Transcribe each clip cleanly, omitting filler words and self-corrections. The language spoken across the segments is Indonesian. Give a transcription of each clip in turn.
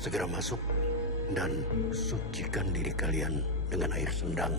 segera masuk dan sucikan diri kalian dengan air sendang.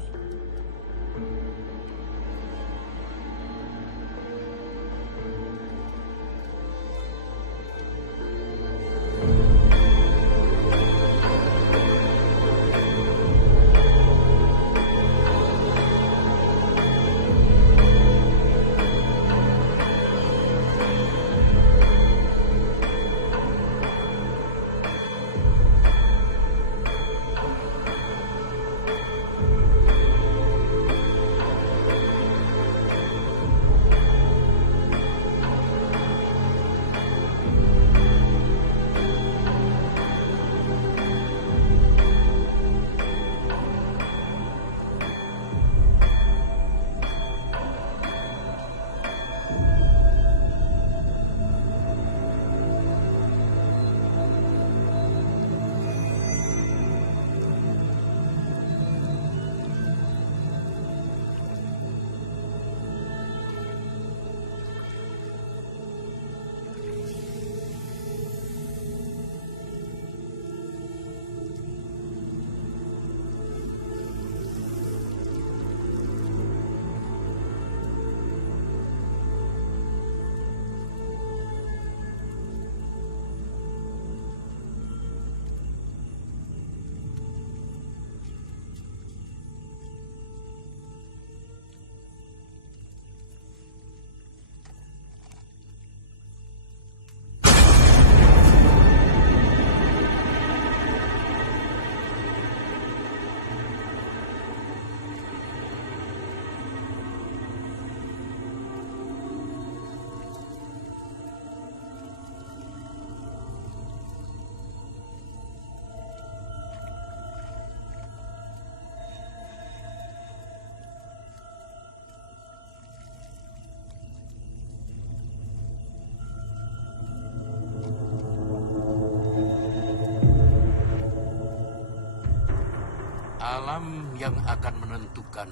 Alam yang akan menentukan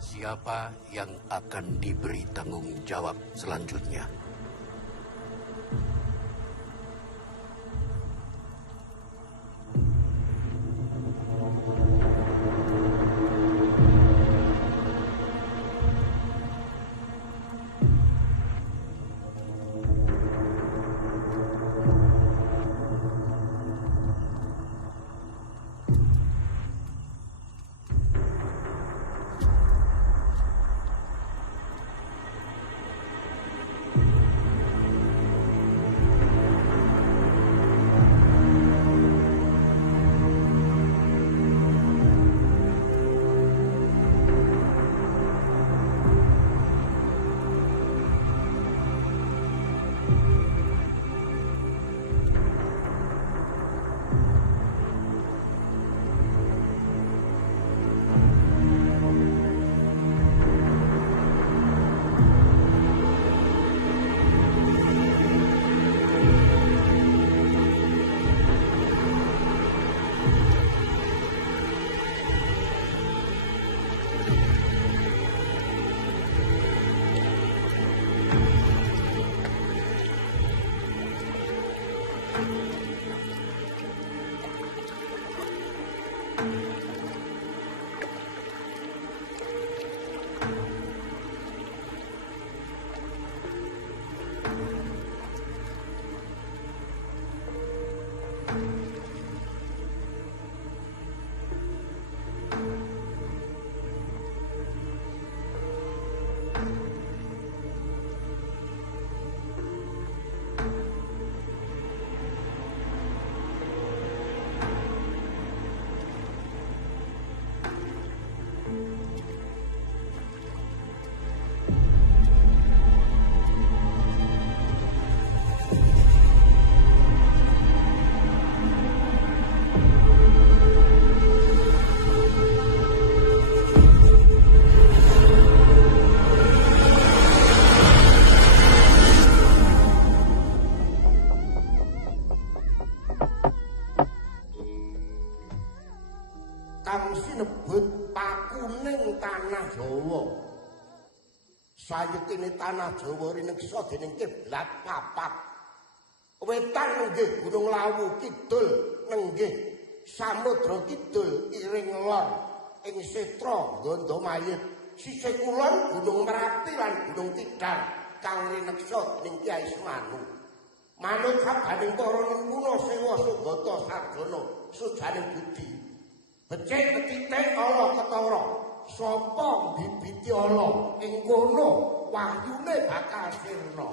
siapa yang akan diberi tanggung jawab selanjutnya. kang sinebut pakuning tanah Jawa. Sayektine tanah Jawa rineksa dening kiblat papat. Wetan nenggih Gunung Lawu, kidul nenggih Samudra Kidul, iring lor ing Setra Gondomayit, sisih kulon Gunung Merapi lan Gunung Tidar kang rineksa ning Kyai Semanu. Manut sabaning para kuno sewa Sugata Sarjana sujaning budi. Becik petite ala ketara, sapa bibiti ala ing kono wahyune bakal sirna.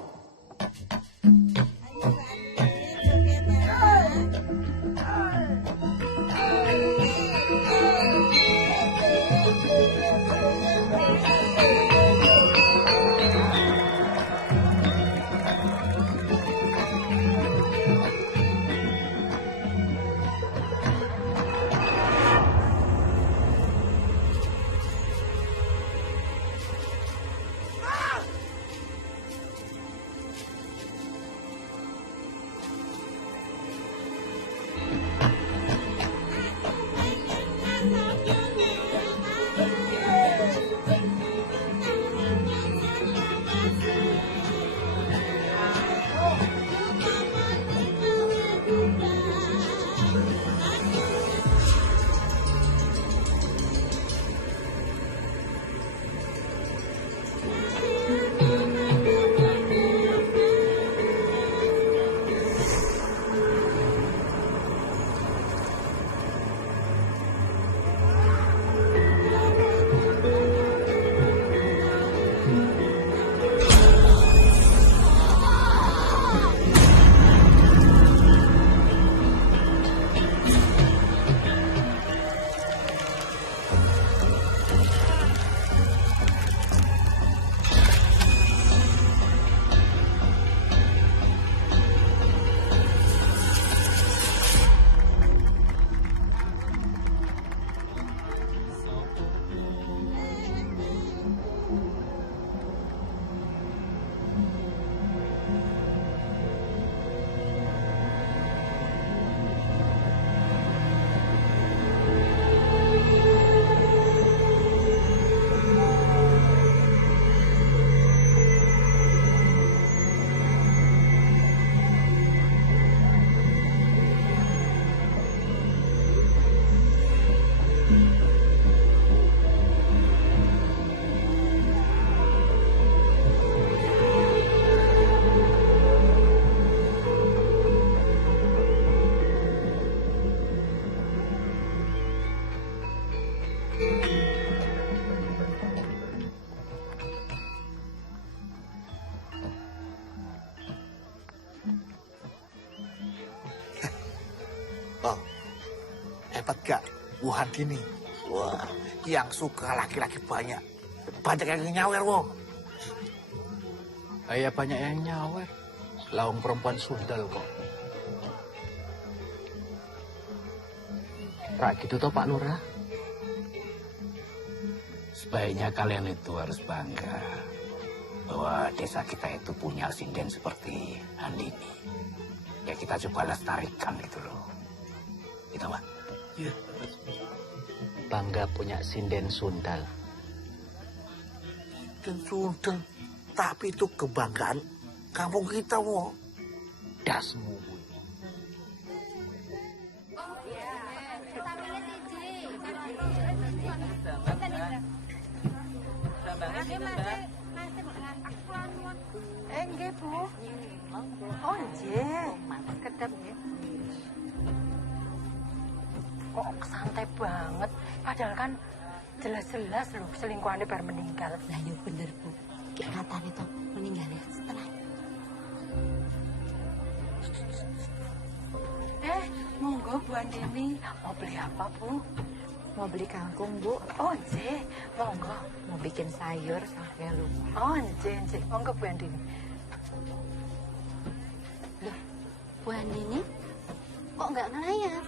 Hebat gak Wuhan gini? Wah, yang suka laki-laki banyak. Banyak yang nyawer, wong. Ayah banyak yang nyawer. Lawang perempuan sundal kok. Rak gitu toh Pak Lurah? Sebaiknya kalian itu harus bangga bahwa desa kita itu punya sinden seperti Andini. Ya kita coba lestarikan gitu loh. Gitu Pak? Iya. Bangga punya sinden sundal. Dan sundel. Tapi itu kebanggaan kampung kita, wong. Dasmu. Nggih, Bu. Oh, nggih. Kedep nggih. Kok santai banget. Padahal kan jelas-jelas loh selingkuhannya baru meninggal. Lah yo bener, Bu. Katanya toh meninggalnya setelah. Monggo Bu Andini. Mau beli apa, Bu? Mau beli kangkung, Bu. Oh, nggih. Monggo. Mau bikin sayur sampai lupa. Oh, nggih. Monggo Bu Andini. Loh, Bu Andini kok nggak ngelayar?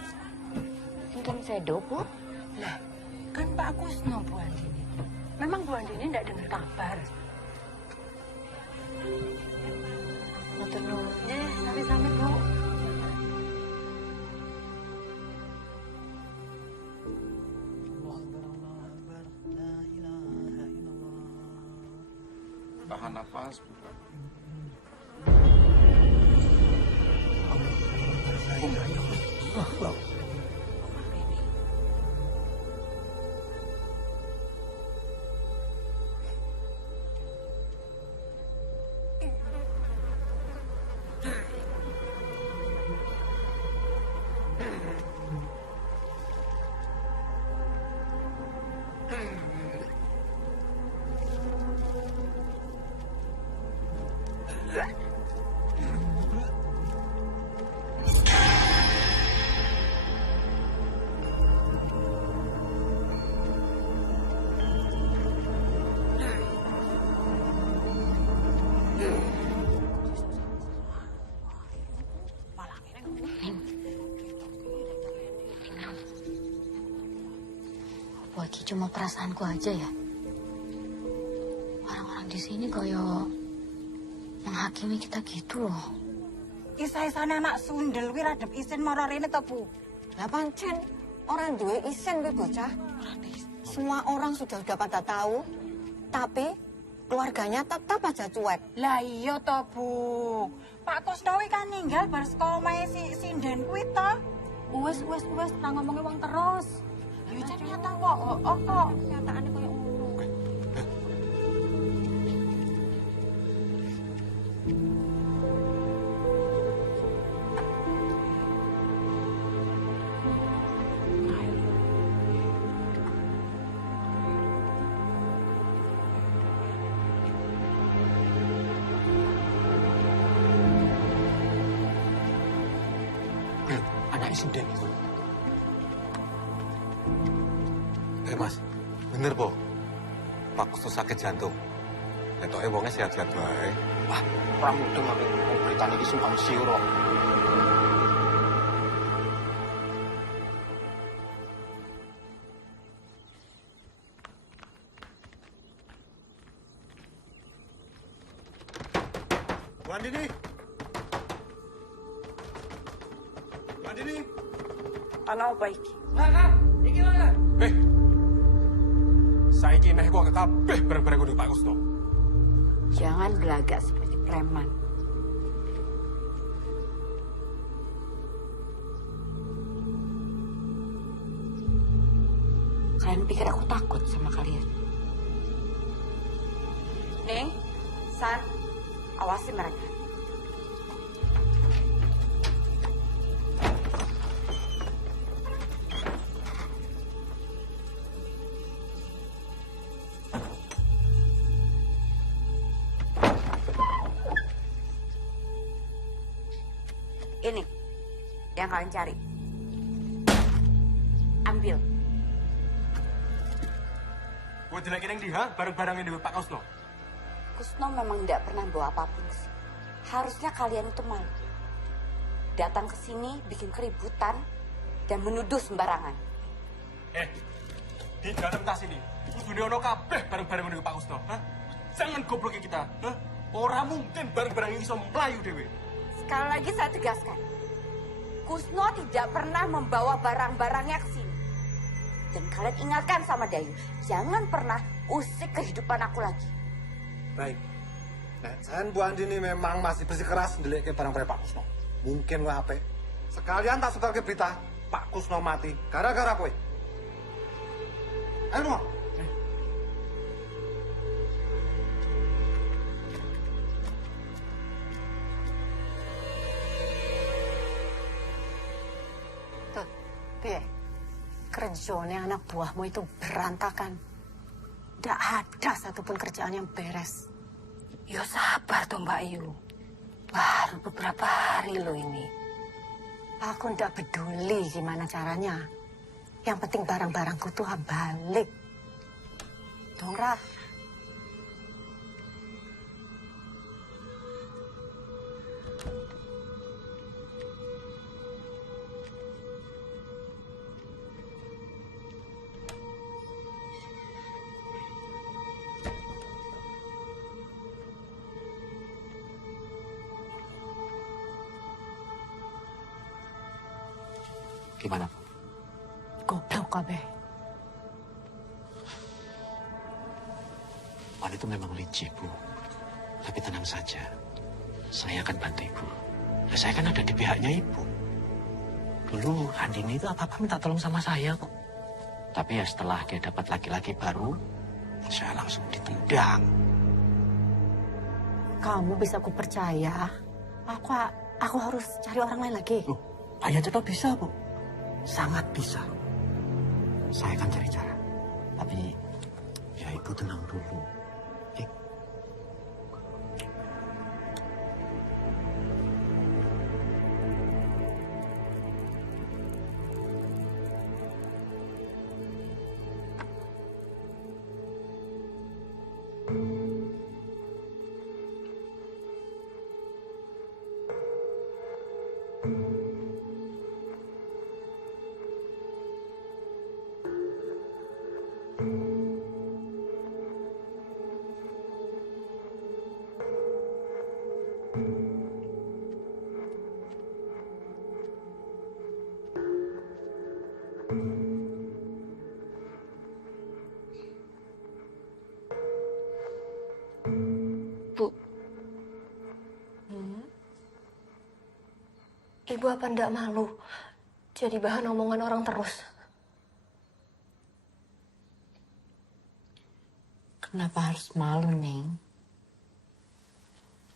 Sinten sedo, Bu? Lah, kan Pak Kusno Bu Andini. Memang Bu Andini enggak dengar kabar. Matur nuwun. Nggih, sami-sami Bu. Tahan nafas, bukan. Wah, ini cuma perasaanku aja ya. Orang-orang di sini koyo menghakimi kita gitu loh. Isa-isane anak sundel kuwi radep isin mara rene to, Bu? Lah pancen orang duwe isin kuwi bocah. Semua orang sudah pada tahu, tapi keluarganya tetap aja cuek. Lah iya to, Bu. Pak Kusno kan ninggal bar saka omahe si sinden kuwi to. Wes nang ngomongi wong terus. Ya jan nyata kok. Oh kok nyataane koyo ngono. Anak sinden itu. Mas, bener po. Pak Kusno sakit jantung. Netoke wonge sehat-sehat wae. Wah, ora mudeng aku berita iki simpang siur kok. Bu Andini. Bu Andini. Ana apa iki? Iki mana? Saiki neh kok kabeh bareng-bareng kudu Pak Kusno. Jangan berlagak seperti preman. Kalian pikir aku takut sama kalian? Ning, San, awasi mereka. Ini yang kalian cari. Ambil. Gue jelek yang dia bareng-bareng ini Pak Kusno. Kusno memang tidak pernah bawa apapun sih. Harusnya kalian itu malu. Datang ke sini bikin keributan dan menuduh sembarangan. Di dalam tas ini, kudune ono kabeh bareng-bareng ini Pak Kusno. Jangan goblokin kita. Ora mungkin bareng-bareng ini iso mlayu dhewe. Sekali lagi saya tegaskan, Kusno tidak pernah membawa barang-barangnya ke sini. Dan kalian ingatkan sama Dayu, jangan pernah usik kehidupan aku lagi. Baik. Nah, saya Bu Andini memang masih bersikeras ndelik ke barang-barang Pak Kusno. Mungkin wah apa? Sekalian tak sebar ke berita, Pak Kusno mati gara-gara kowe. Ayo, Mo. Kerjanya anak buahmu itu berantakan. Tidak ada satupun kerjaan yang beres. Ya sabar tuh Mbak Yu. Baru beberapa hari loh ini. Aku tidak peduli gimana caranya. Yang penting barang-barangku tuh balik. Dongrak. Gimana? Goblok kabeh. Wan itu memang licik, Bu. Tapi tenang saja. Saya akan bantu Ibu. Ya, saya kan ada di pihaknya Ibu. Dulu Andini itu apa-apa minta tolong sama saya kok. Tapi ya setelah dia dapat laki-laki baru, saya langsung ditendang. Kamu bisa aku percaya. Aku harus cari orang lain lagi. Loh, Ayah Ceto bisa, Bu. Sangat bisa. Saya akan cari cara. Tapi ya Ibu tenang dulu. Ibu apa ndak malu jadi bahan omongan orang terus? Kenapa harus malu, Neng?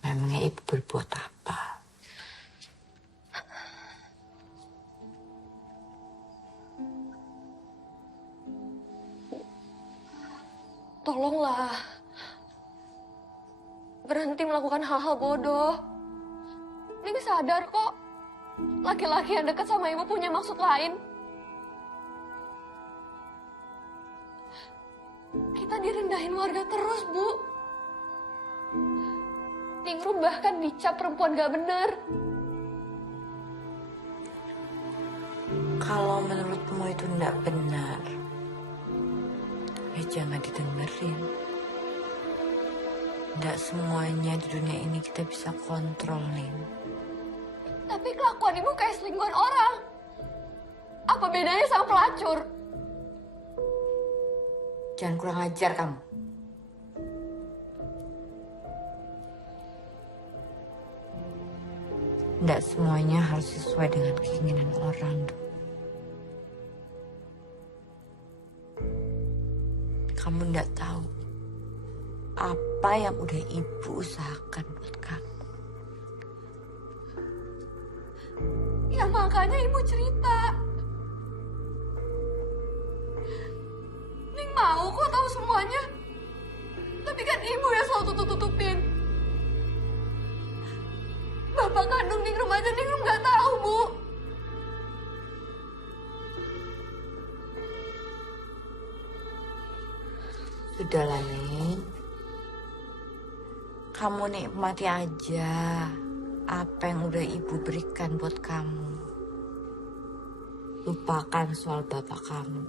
Memangnya ibu berbuat apa? Tolonglah. Berhenti melakukan hal-hal bodoh. Neng sadar kok. Laki-laki yang dekat sama ibu punya maksud lain. Kita direndahin warga terus, Bu. Ningrum bahkan dicap perempuan gak bener. Kalau menurutmu itu tidak benar, ya jangan didengerin. Tidak semuanya di dunia ini kita bisa kontrol, Neng. Tapi kelakuan ibu kayak selingkuhan orang. Apa bedanya sama pelacur? Jangan kurang ajar kamu. Tidak semuanya harus sesuai dengan keinginan orang. Kamu tidak tahu apa yang udah ibu usahakan buat kamu. Ya makanya ibu cerita. Ning mau kok tahu semuanya. Tapi kan ibu yang selalu tutup-tutupin. Bapak kandung Ningrum aja Ningrum nggak tahu, Bu. Sudahlah, Neng. Kamu nikmati aja apa yang udah ibu berikan buat kamu. Lupakan soal bapak kamu.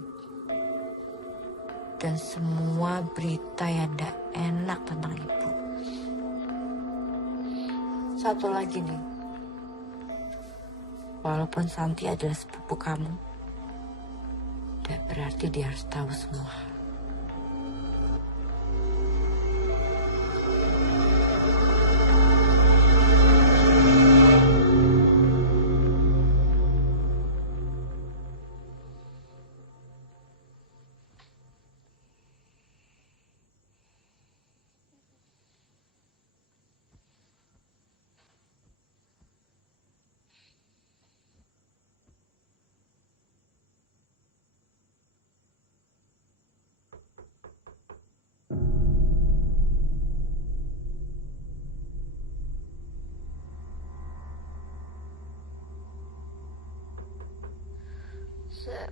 Dan semua berita yang tidak enak tentang ibu. Satu lagi nih. Walaupun Santi adalah sepupu kamu, tidak berarti dia harus tahu semua.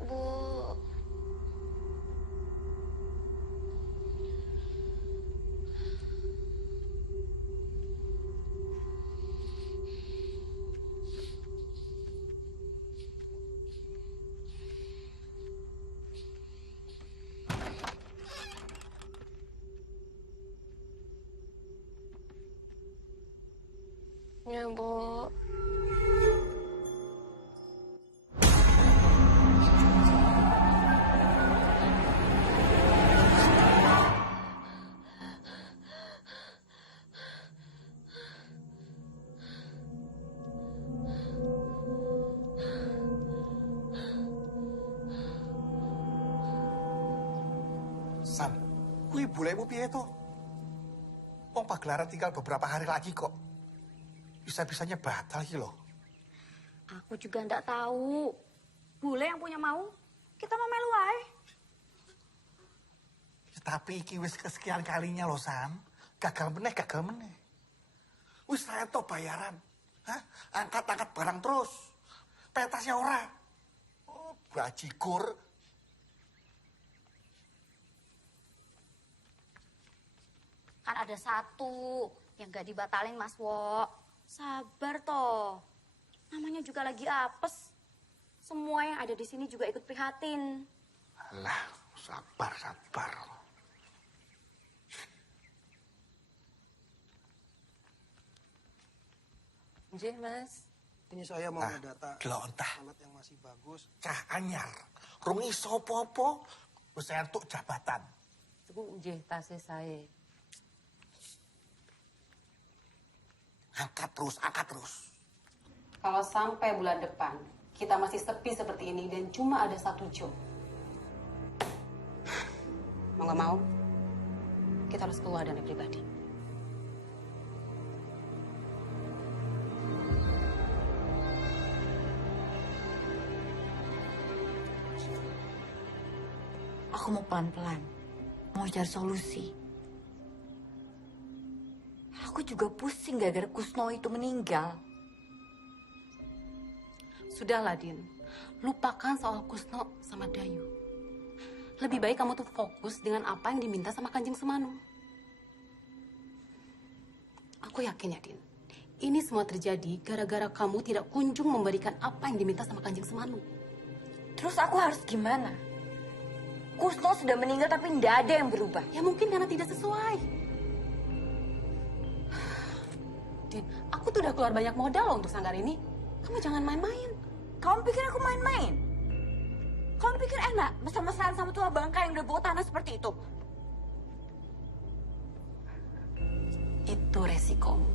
Bu. Ya, Bu. Ki bolehmu piye to? Wong pagelaran tinggal beberapa hari lagi kok. Bisa-bisanya batal iki loh. Aku juga ndak tahu. Bule yang punya mau, kita mau melu ae. Ya, tapi iki wis kesekian kalinya loh, Sam. Gagal meneh. Wis saya to bayaran. Hah? Angkat-angkat barang terus. Pentasnya ora. Oh, bajigur. Kan ada satu yang gak dibatalin Mas Wo. Sabar toh. Namanya juga lagi apes. Semua yang ada di sini juga ikut prihatin. Alah, sabar. Nggih, Mas. Ini saya mau ngedata alat yang masih bagus. Cah anyar. Rung iso apa-apa. Wis entuk jabatan. Iku nggih tasih saya. Angkat terus. Kalau sampai bulan depan, kita masih sepi seperti ini dan cuma ada satu job. Mau nggak mau, kita harus keluar dana pribadi. Aku mau pelan-pelan, mau cari solusi. Aku juga pusing gara-gara Kusno itu meninggal. Sudahlah, Din. Lupakan soal Kusno sama Dayu. Lebih baik kamu tuh fokus dengan apa yang diminta sama Kanjeng Semanu. Aku yakin ya, Din. Ini semua terjadi gara-gara kamu tidak kunjung memberikan apa yang diminta sama Kanjeng Semanu. Terus aku harus gimana? Kusno sudah meninggal tapi tidak ada yang berubah. Ya mungkin karena tidak sesuai. Din, aku tuh udah keluar banyak modal loh untuk sanggar ini. Kamu jangan main-main. Kamu pikir aku main-main? Kamu pikir enak mesra-mesraan sama tua bangka yang udah bawa tanah seperti itu? Itu resikomu.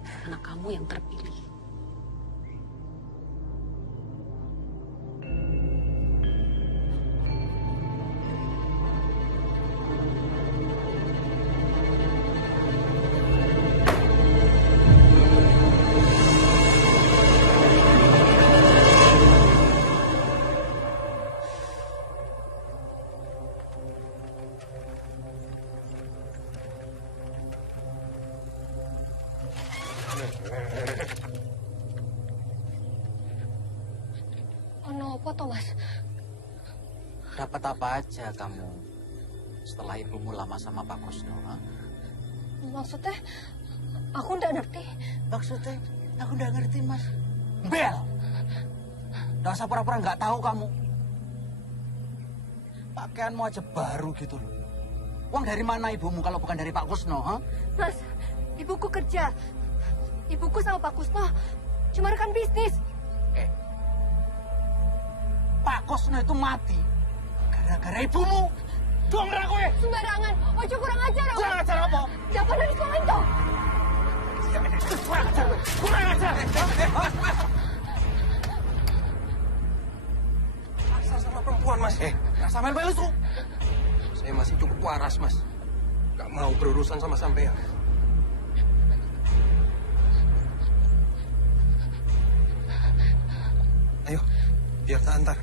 Karena kamu yang terpilih. Apa toh, Mas? Dapat apa aja kamu setelah ibumu lama sama Pak Kusno? Ha? Maksudnya, aku nggak ngerti. Maksudnya, aku nggak ngerti, Mas. Bel! Nggak usah pura-pura nggak tahu kamu. Pakaianmu aja baru gitu loh. Uang dari mana ibumu kalau bukan dari Pak Kusno? Ha? Mas, ibuku kerja. Ibuku sama Pak Kusno cuma rekan bisnis. Pak Kusno itu mati gara-gara ibumu. Dong ra kowe. Sembarangan. Ojo kurang ajar. Kurang ajar apa? Jangan dari sekolah itu. Kurang ajar. Asal sama perempuan, Mas. Nggak sampai balus lu. Saya masih cukup waras, Mas. Gak mau berurusan sama sampean. Ayo, biar tak antar.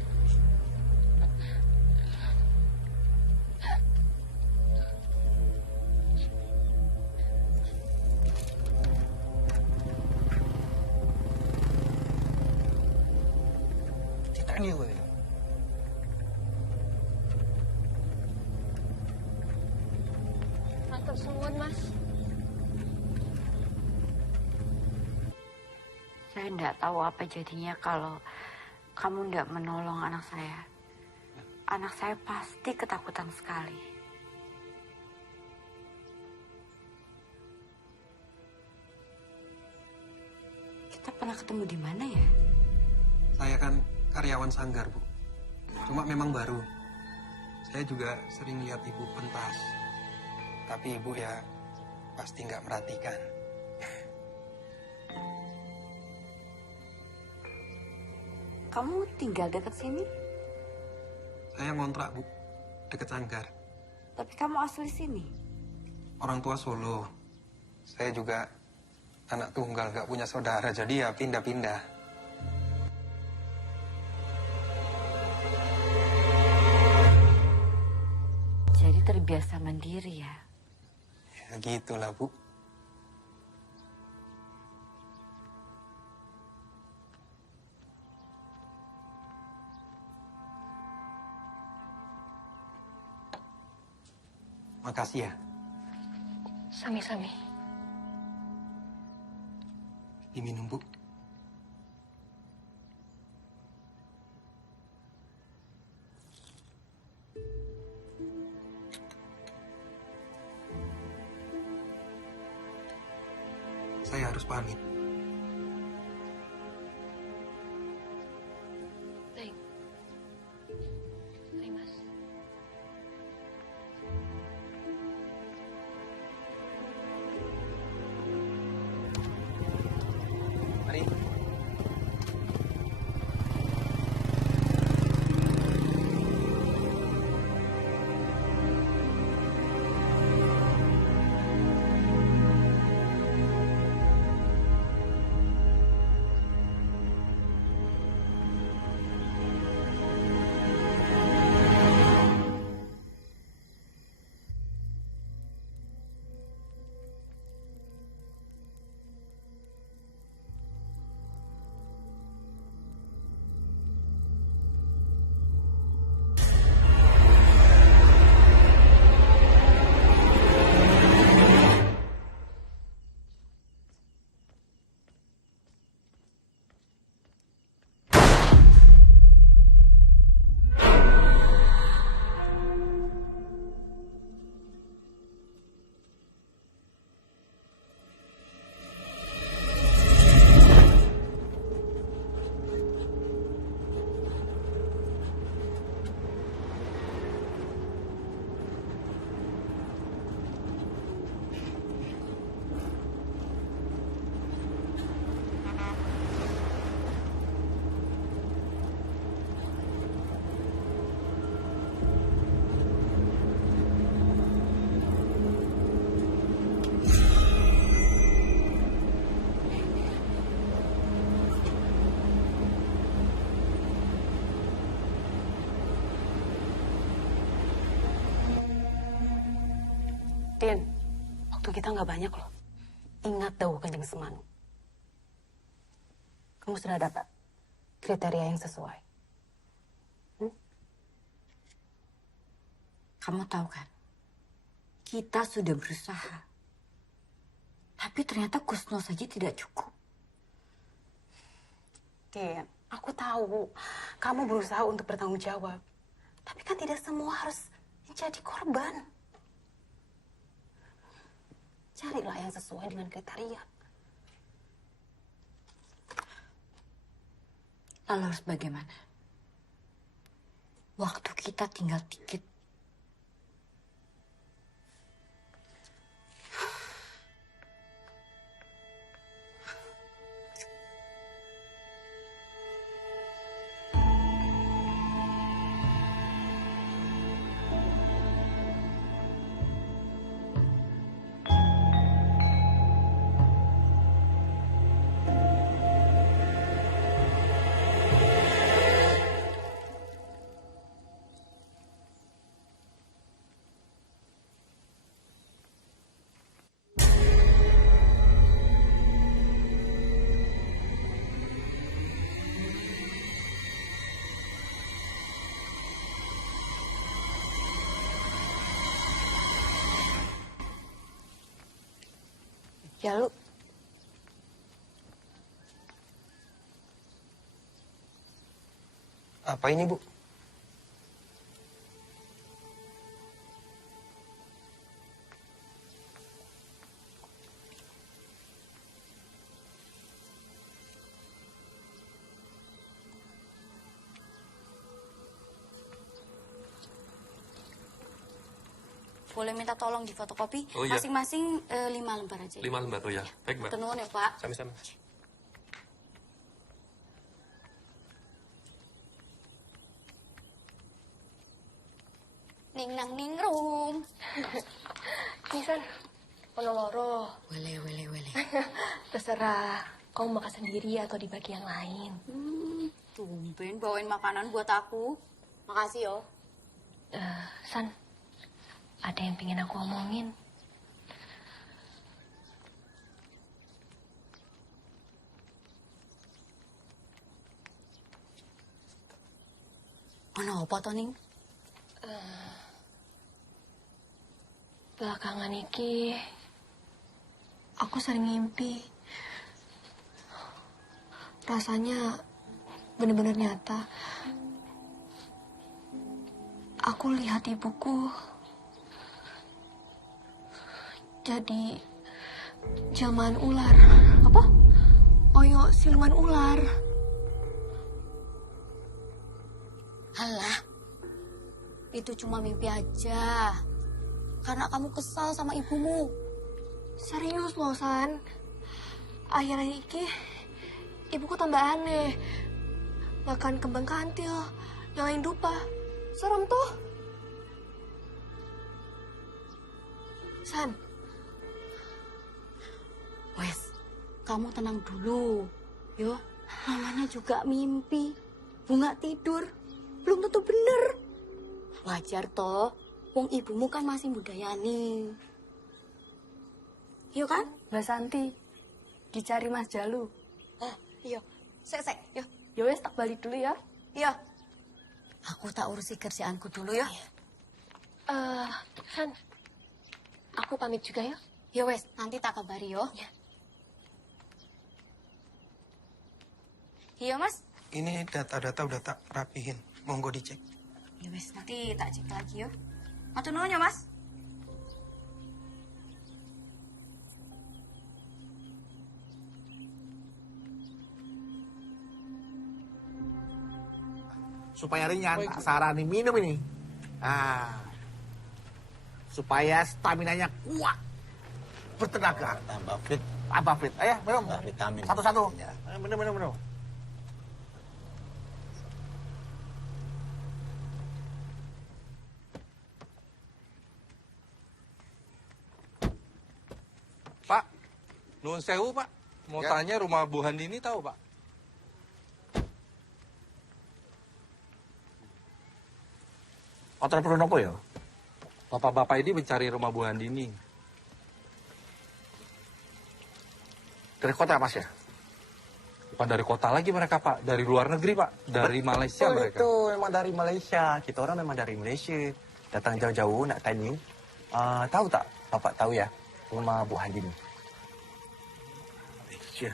Ditanya gue. Matur suwun, Mas. Saya tidak tahu apa jadinya kalau kamu tidak menolong anak saya. Anak saya pasti ketakutan sekali. Kita pernah ketemu di mana ya? Saya kan karyawan sanggar, Bu. Cuma memang baru. Saya juga sering lihat ibu pentas. Tapi ibu ya pasti nggak merhatikan. Kamu tinggal dekat sini? Saya ngontrak, Bu. Deket sanggar. Tapi kamu asli sini. Orang tua Solo. Saya juga anak tunggal, gak punya saudara, jadi ya pindah-pindah. Jadi terbiasa mandiri ya? Ya gitulah, Bu. Makasih ya. Sami-sami. Diminum, Bu. Saya harus pamit. Baik. Mari, Mas. Mari. Tin, waktu kita nggak banyak loh. Ingat dahulu Kanjeng Semanu. Kamu sudah dapat kriteria yang sesuai. Kamu tahu kan, kita sudah berusaha. Tapi ternyata Kusno saja tidak cukup. Tin, aku tahu kamu berusaha untuk bertanggung jawab. Tapi kan tidak semua harus menjadi korban. Carilah yang sesuai dengan kriteria. Lalu harus bagaimana? Waktu kita tinggal dikit. Ya lu, Apa ini, Bu? Boleh minta tolong di fotokopi? Oh, iya. Masing-masing 5 lembar aja. 5 lembar, oh ya. Baik, Mbak. Tenun ya, Pak. Sami-sami. Ning nang ning rum. Nisan, ono loro. Wele. Terserah, kamu makan sendiri atau dibagi yang lain. Tumben bawain makanan buat aku. Makasih yo. San, ada yang pengen aku omongin. Ono apa to, Ning? Belakangan iki, aku sering ngimpi. Rasanya bener-bener nyata. Aku lihat ibuku jadi jelmaan ular. Apa? Oyo siluman ular. Alah, itu cuma mimpi aja. Karena kamu kesal sama ibumu. Serius loh, San. Akhir-akhir iki, ibuku tambah aneh. Makan kembang kantil, nyalain dupa. Serem tuh. San. Wes, kamu tenang dulu. Yo, namanya juga mimpi. Bunga tidur, belum tentu bener. Wajar toh, wong ibumu kan masih budayani. Iya kan? Mbak Santi, dicari Mas Jalu. Iya. Sek, yo. Ya wes, tak balik dulu ya. Iya. Aku tak urusi kerjaanku dulu ya. San, aku pamit juga ya. Ya wes, nanti tak kabari yo. Ya. Iya, Mas. Ini data-data udah tak rapihin. Monggo dicek. Ya wes, nanti tak cek lagi yo. Matur nuwun ya, Mas. Supaya ringan, tak sarani minum ini. Supaya staminanya kuat, bertenaga. Tambah fit. Tambah fit. Ayo, minum. Vitamin. Satu-satu. Ya. Minum. Pak, nuwun sewu, Pak. Mau tanya rumah Bu Handini tahu, Pak? Hotel perlu nopo ya? Bapak-bapak ini mencari rumah Bu Handini. Dari kota, Mas ya? Bukan dari kota lagi mereka, Pak. Dari luar negeri, Pak. Dari Malaysia mereka. Itu memang dari Malaysia. Kita orang memang dari Malaysia. Datang jauh-jauh nak tanya. Tahu tak? Bapak tahu ya rumah Bu Handini. Iya.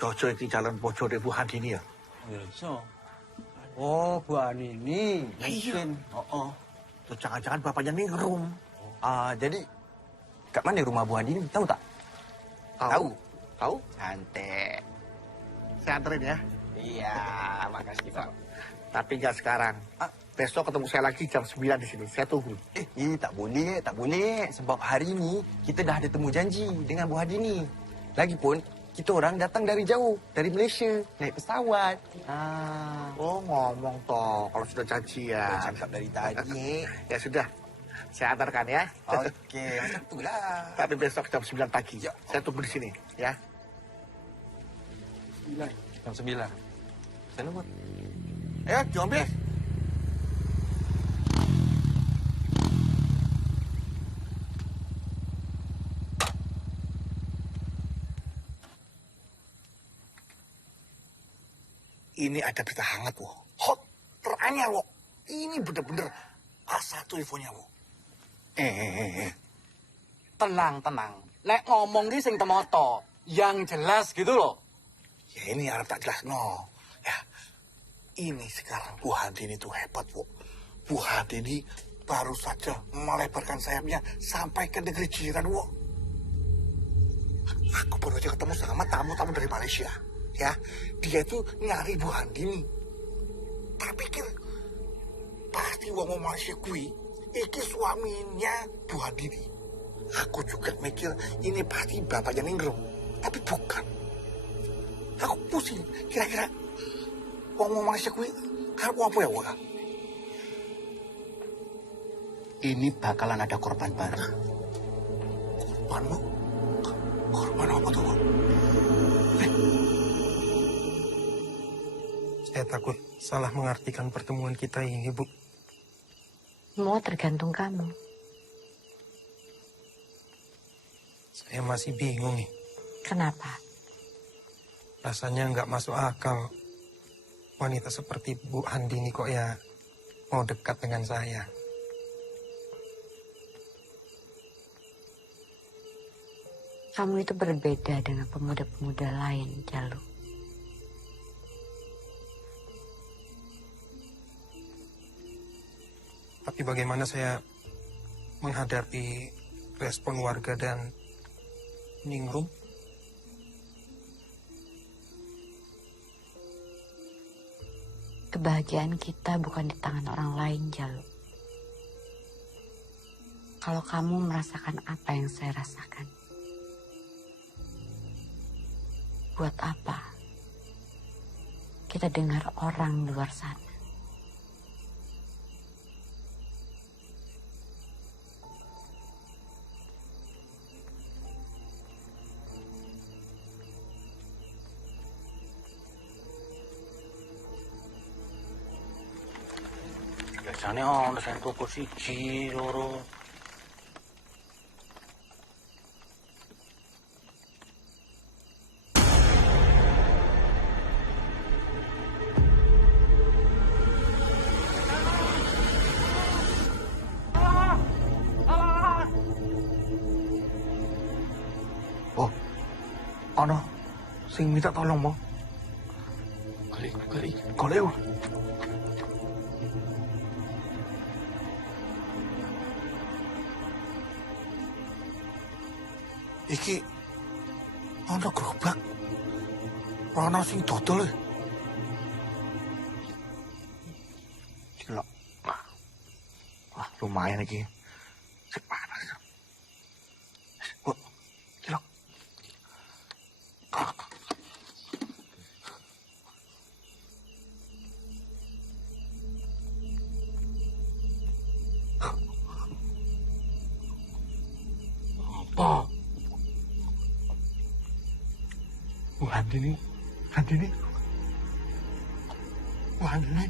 Cocok iki jalan bocor Bu Handini ya? So. Oh, Bu Handini. Ya iya. Oh. Tuh jangan-jangan bapaknya ningrum. Jadi kat mana rumah Bu Handini? Tahu tak? Tahu. Tahu? Santai. Saya anterin ya. Iya, makasih Pak. Tapi jangan sekarang. Besok ketemu saya lagi jam 9 di sini. Saya tunggu. Tak boleh. Sebab hari ini kita dah ada temu janji dengan Bu Handini. Lagipun, kita orang datang dari jauh, dari Malaysia, naik pesawat. Oh, ngomong toh, kalau sudah janji ya. Cakap dari tadi. Ya sudah, saya antarkan ya. Oke, itulah. Tapi besok jam 9 pagi. Saya tunggu di sini, ya. Jam 9. Saya nunggu. Ayo, jombe. Ini ada berita hangat, wo. Hot, teranyar, wo. Ini bener-bener A1 infonya, wo. Tenang. Nek ngomong ki sing temoto, yang jelas gitu loh. Ya ini harap tak jelas, no. Ya, ini sekarang Bu Handini itu hebat, wo. Bu Handini baru saja melebarkan sayapnya sampai ke negeri jiran, wo. Aku baru aja ketemu sama tamu-tamu dari Malaysia. Ya, dia itu nyari Bu Handini. Tak pikir pasti wong Malaysia kui iki suaminya Bu Handini. Aku juga mikir ini pasti bapaknya Ninggrum, tapi bukan. Aku pusing, kira-kira wong Malaysia kui karep apa ya, wong? ini bakalan ada korban baru. Korban, Bu? Korban apa tuh, Bu? Saya takut salah mengartikan pertemuan kita ini, Bu. Semua tergantung kamu. Saya masih bingung nih. Kenapa? Rasanya nggak masuk akal. Wanita seperti Bu Handini kok ya mau dekat dengan saya. Kamu itu berbeda dengan pemuda-pemuda lain, Jalu. Tapi bagaimana saya menghadapi respon warga dan Ningrum? Kebahagiaan kita bukan di tangan orang lain, Jalu. Kalau kamu merasakan apa yang saya rasakan, buat apa kita dengar orang luar sana? Biasanya ono sing tuku siji, loro. Oh, ono sing minta tolong, Mo. Golek. Iki ana gerobak. Ana sing dodol. Gila. Wah, lumayan iki. Sik panas. Kok gila. Apa? Bu Handini. Bu Handini.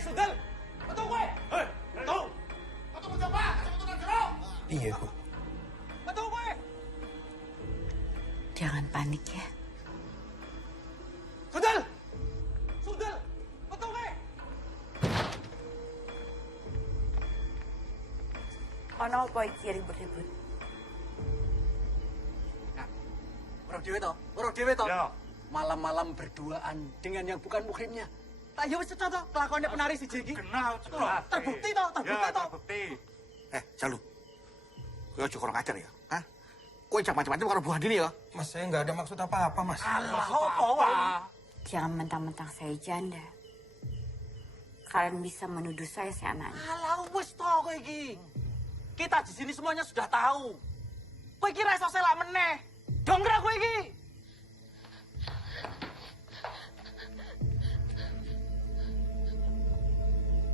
Sugel! Betul gue! Betul! Betul mencoba! Betul jeruk! Iya, Bu. Betul gue! Jangan panik ya. Sugel! Sugel! Betul gue! Ono apa iki ribut-ribut? Orang dewe toh. Malam-malam berduaan dengan yang bukan muhrimnya. Tak ya wis toh kelakuannya penari si Jeki. Kenal, terbukti toh. Jalu. Kowe aja kurang ajar ya. Hah? Kowe jangan macam-macam karo Bu Handini ya. Mas, saya nggak ada maksud apa-apa, Mas. Alah, apa? Jangan mentang-mentang saya janda. Kalian bisa menuduh saya seenaknya. Alah, wis toh kowe iki. Kita di sini semuanya sudah tahu. Kowe iki ra iso selak meneh. Dongkrak kowe iki.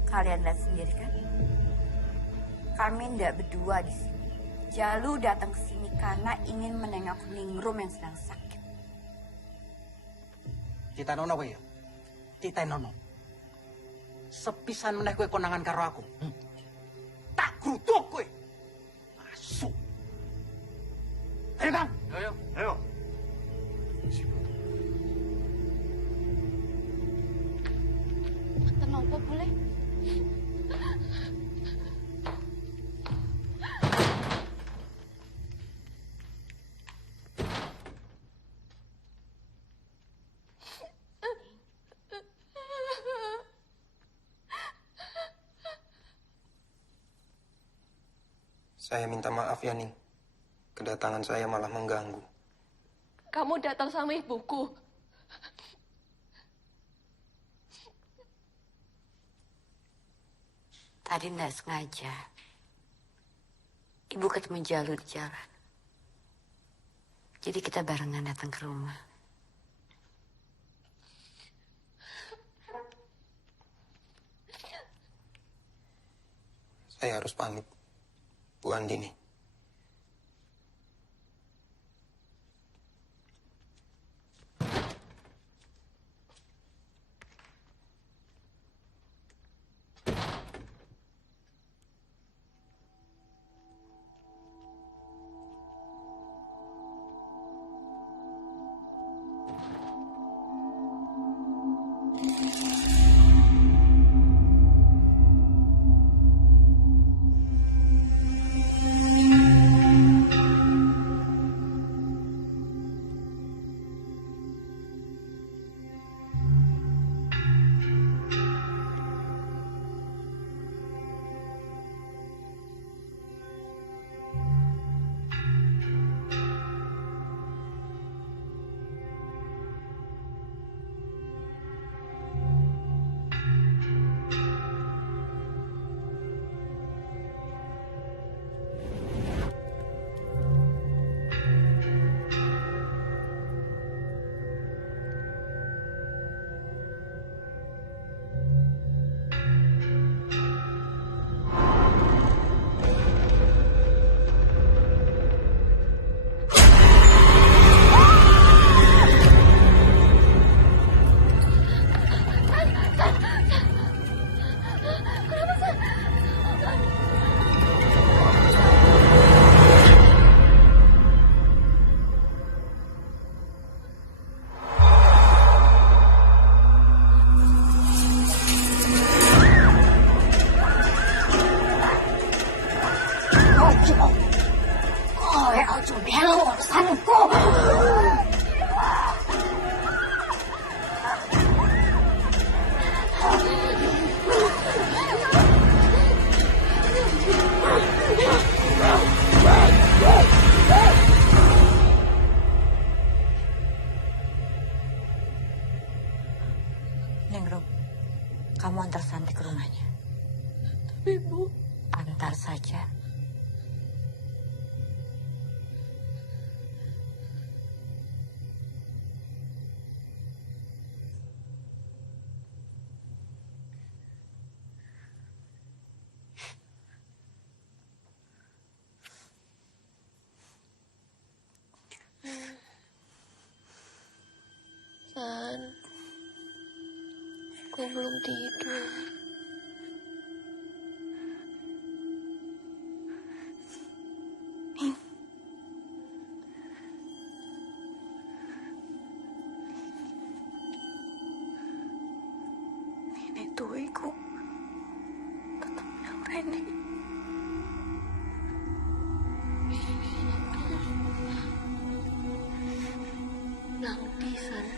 Kalian lihat sendiri kan? Kami tidak berdua di sini. Jalu datang ke sini karena ingin menengok Ningrum yang sedang sakit. Kita nono kowe ya. Kita nono. Sepisan meneh kowe konangan karo aku. Tak gruduk kowe. Masuk. Ayo, Kang. Ayo. Apa boleh? Saya minta maaf ya, Ning. Kedatangan saya malah mengganggu. Kamu datang sama ibuku. Tadi nggak sengaja. Ibu ketemu Jalu di jalan. Jadi kita barengan datang ke rumah. Saya harus pamit, Bu Andini. Ningrum, kamu antar Santi ke rumahnya. Tapi Bu, antar saja. San, aku belum tidur. Nenek tuiku tetap yang Reni. Ngerti, San.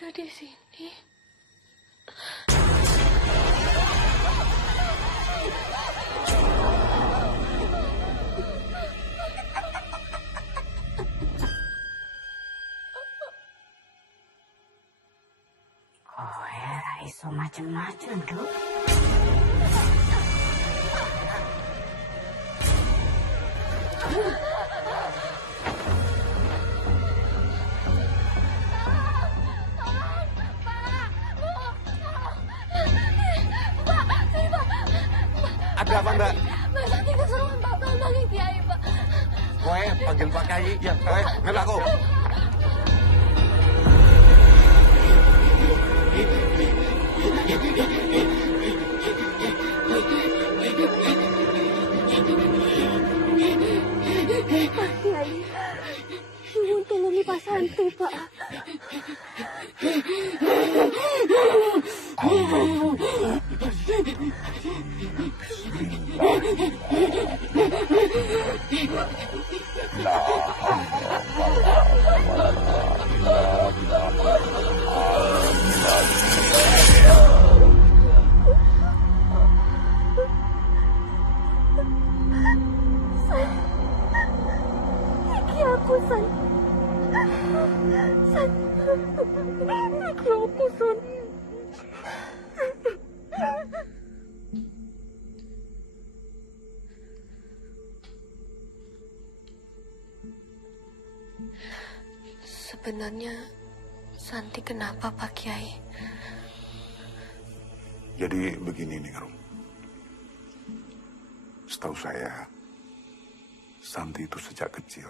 ada di sini. Oh ya, iso macem-macem tuh. Ada apa, Mbak? Mbak Santi kesurupan Pak panggil Kiai, Pak. Kowe panggil Pak Kiai. Ya, kowe ngel aku. Pak Kiai, Nuwun tulungi Pak Santi, Pak. Iki aku, San. San. Iki aku, San. Sebenarnya Santi kenapa, Pak Kiai? Jadi begini nih, Rum. Setahu saya, Santi itu sejak kecil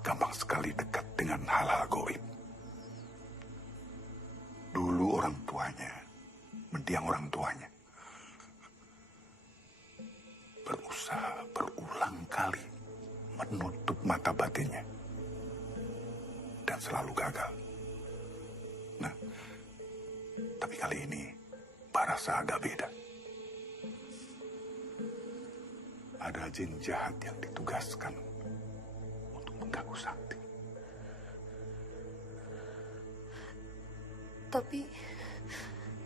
gampang sekali dekat dengan hal-hal goib. Dulu orang tuanya, mendiang orang tuanya, berusaha berulang kali menutup mata batinnya dan selalu gagal. Nah, tapi kali ini Barasa agak beda. Ada jin jahat yang ditugaskan untuk mengganggu Santi. Tapi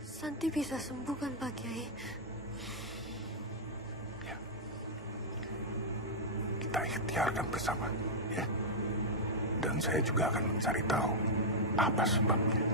Santi bisa sembuh kan, Pak Kiai? Kita ikhtiarkan bersama, ya. Dan saya juga akan mencari tahu apa sebabnya.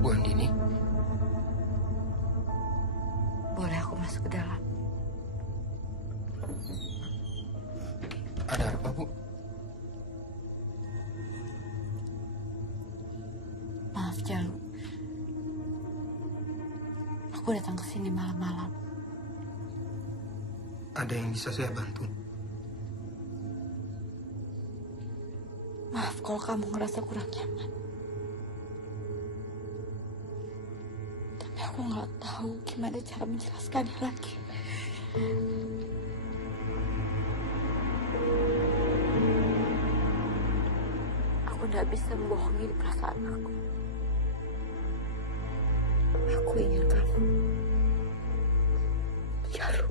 Bu Andini, boleh aku masuk ke dalam? Ada apa, Bu? Maaf, Jalu. Aku datang ke sini malam-malam. Ada yang bisa saya bantu? Maaf kalau kamu ngerasa kurang nyaman. Tapi aku nggak tahu gimana cara menjelaskannya lagi. Aku nggak bisa membohongi perasaan aku. Aku ingin kamu. Jalu.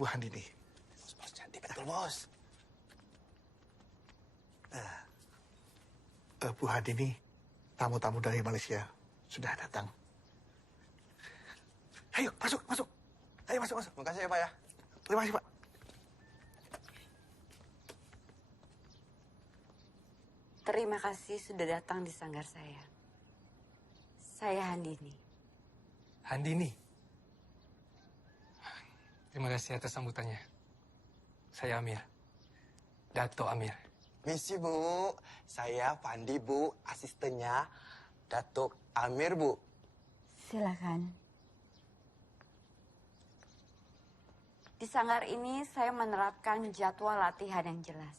Bu Handini. Bos cantik betul, Bos. Bu Handini, tamu-tamu dari Malaysia sudah datang. Ayo, masuk. Ayo, masuk. Terima kasih ya, Pak ya. Terima kasih, Pak. Terima kasih sudah datang di sanggar saya. Saya Handini. Handini. Terima kasih atas sambutannya. Saya Amir. Dato Amir. Misi, Bu. Saya Pandi, Bu. Asistennya Datuk Amir, Bu. Silakan. Di sanggar ini saya menerapkan jadwal latihan yang jelas.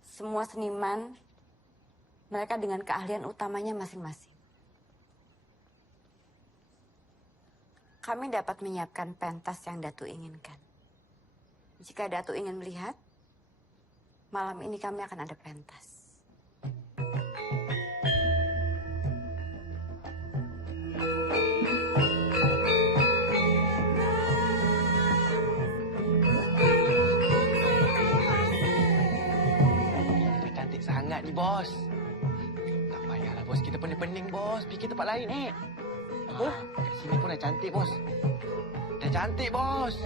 Semua seniman, mereka dengan keahlian utamanya masing-masing. Kami dapat menyiapkan pentas yang Datu inginkan. Jika Datu ingin melihat, malam ini kami akan ada pentas. Cantik sangat ni, Bos. Tak payahlah, Bos. Kita pening-pening, Bos. Fikir tempat lain, Apa? Kat sini pun dah cantik, Bos. Dah cantik, Bos.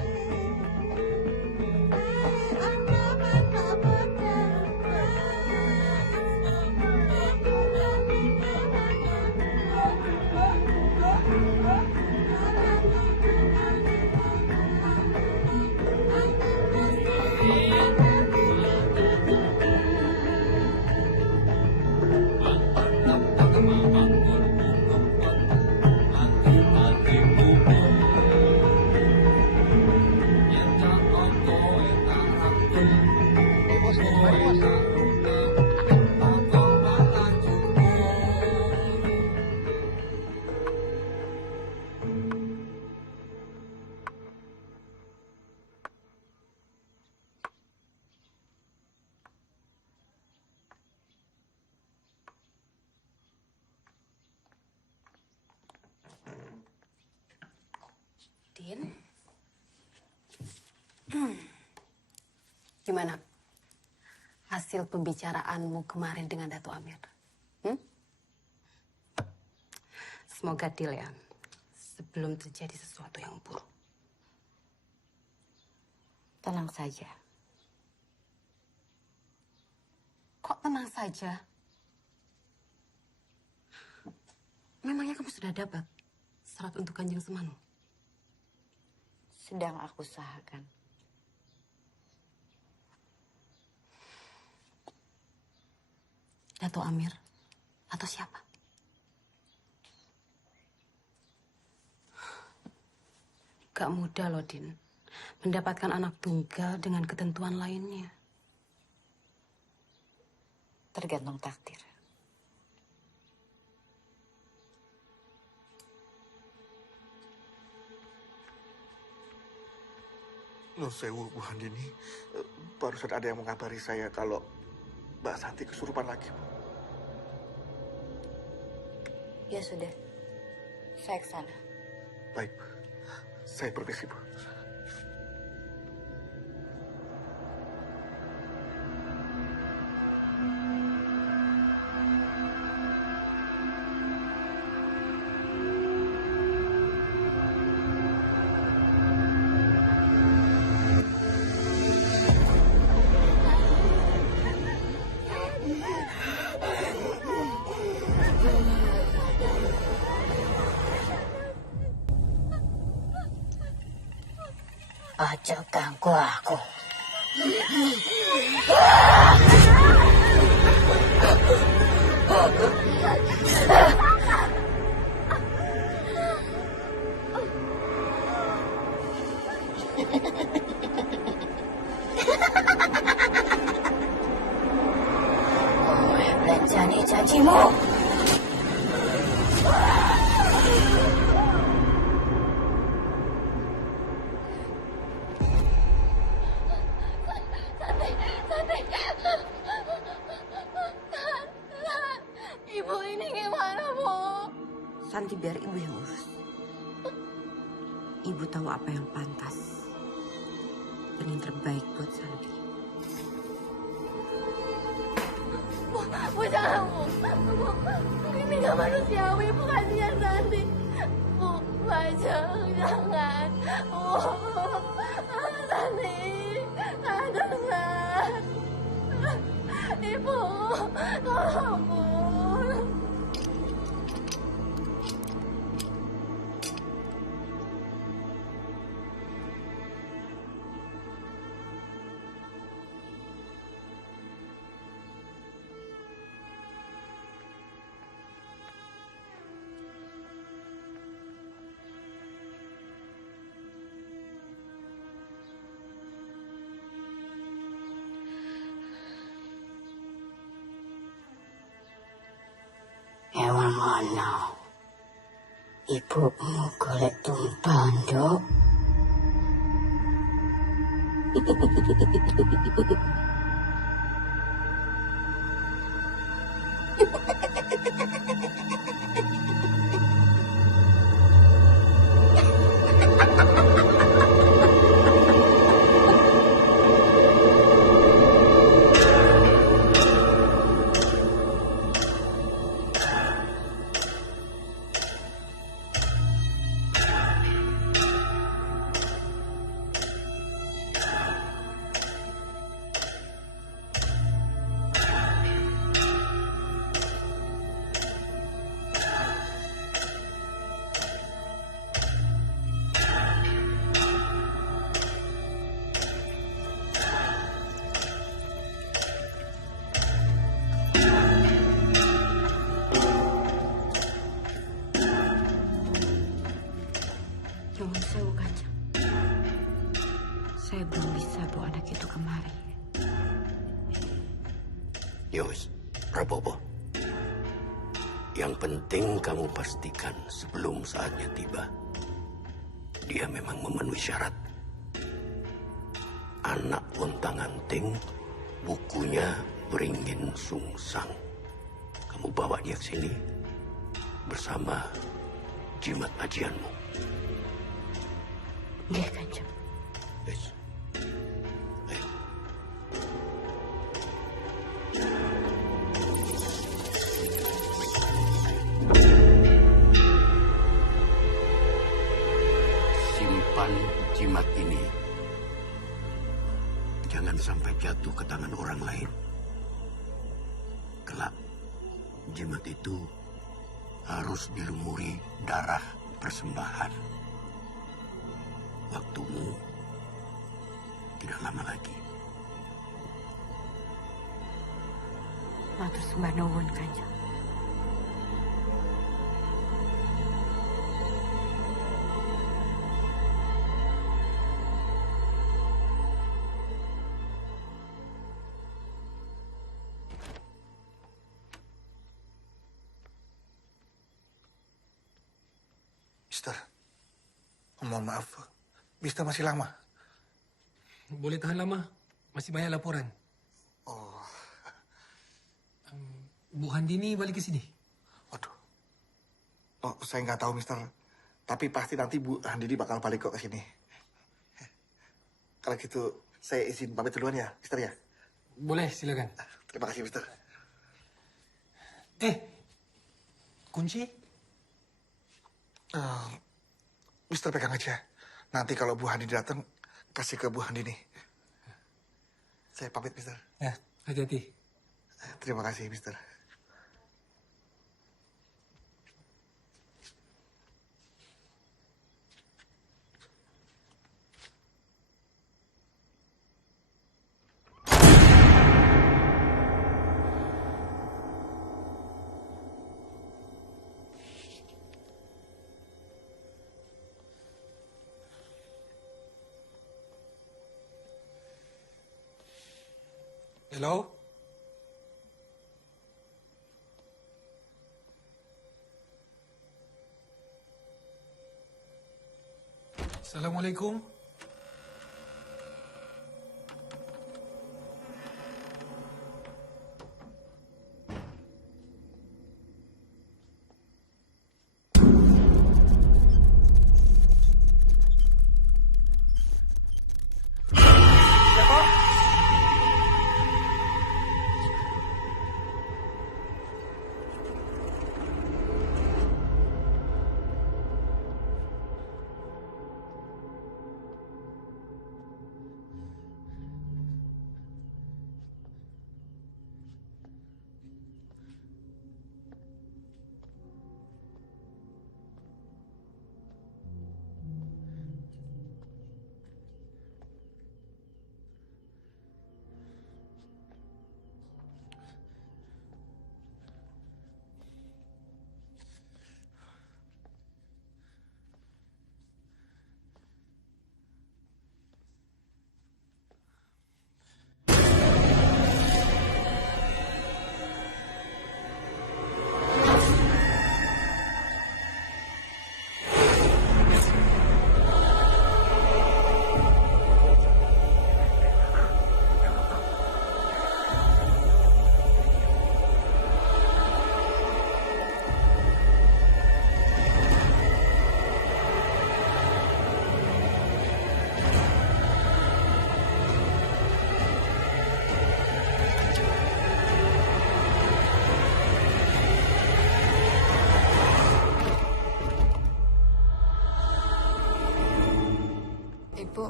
Din? Gimana hasil pembicaraanmu kemarin dengan Dato Amir? Semoga deal ya, sebelum terjadi sesuatu yang buruk. Tenang saja. Kok tenang saja? Memangnya kamu sudah dapat syarat untuk Kanjeng Semanu? Sedang aku usahakan. Dato Amir atau siapa? Gak mudah loh, Din. Mendapatkan anak tunggal dengan ketentuan lainnya. Tergantung takdir. Nun sewu, Bu Handini. Barusan ada yang mengabari saya kalau Mbak Santi kesurupan lagi, Bu. Ya sudah, saya ke sana. Baik, saya permisi, Bu. Ojo ganggu aku. Belanjani janjimu. Ibu ini gimana, Bu? Santi biar ibu yang urus. Ibu tahu apa yang pantas dan yang terbaik buat Sandi. Bu, jangan, Bu. Ini gak manusiawi, Bu. Kasihan Sandi. Bu, jangan. Bu, Sandi. Jangan. Ibu, tolong, Bu. Ewan mana ibumu golek tumpang, Dok? Nyuwun sewu, Kanjeng. Saya belum bisa bawa anak itu kemari. Yos, Prabowo. Yang penting kamu pastikan sebelum saatnya tiba, dia memang memenuhi syarat. Anak Wontang-Anting, bukunya Beringin Sungsang. Kamu bawa dia ke sini bersama jimat ajianmu. Nggih, Kanjeng. Yes. Simpan jimat ini. Jangan sampai jatuh ke tangan orang lain. Kelak, jimat itu harus dilumuri darah persembahan. Waktumu tidak lama lagi. Matur sembah nuwun, Kanjeng. Mister, mohon maaf. Mister masih lama? Boleh tahan lama. Masih banyak laporan. Oh. Bu Handini balik ke sini. Oh, saya nggak tahu, Mister. Tapi pasti nanti Bu Handini bakal balik kok ke sini. Kalau gitu, saya izin pamit duluan ya, Mister ya? Boleh, silakan. Terima kasih, Mister. Kunci? Mister pegang aja. Nanti kalau Bu Handini datang, kasih ke Bu Handini. Saya pamit, Mister. Ya, hati-hati. Terima kasih, Mister. Hello? Assalamualaikum.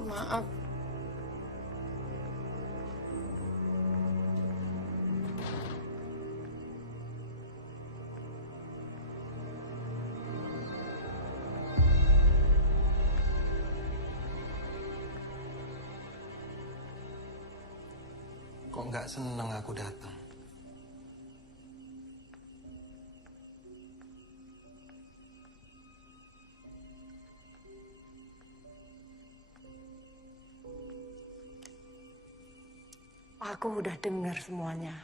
Maaf. Kok nggak seneng aku datang? Aku udah dengar semuanya.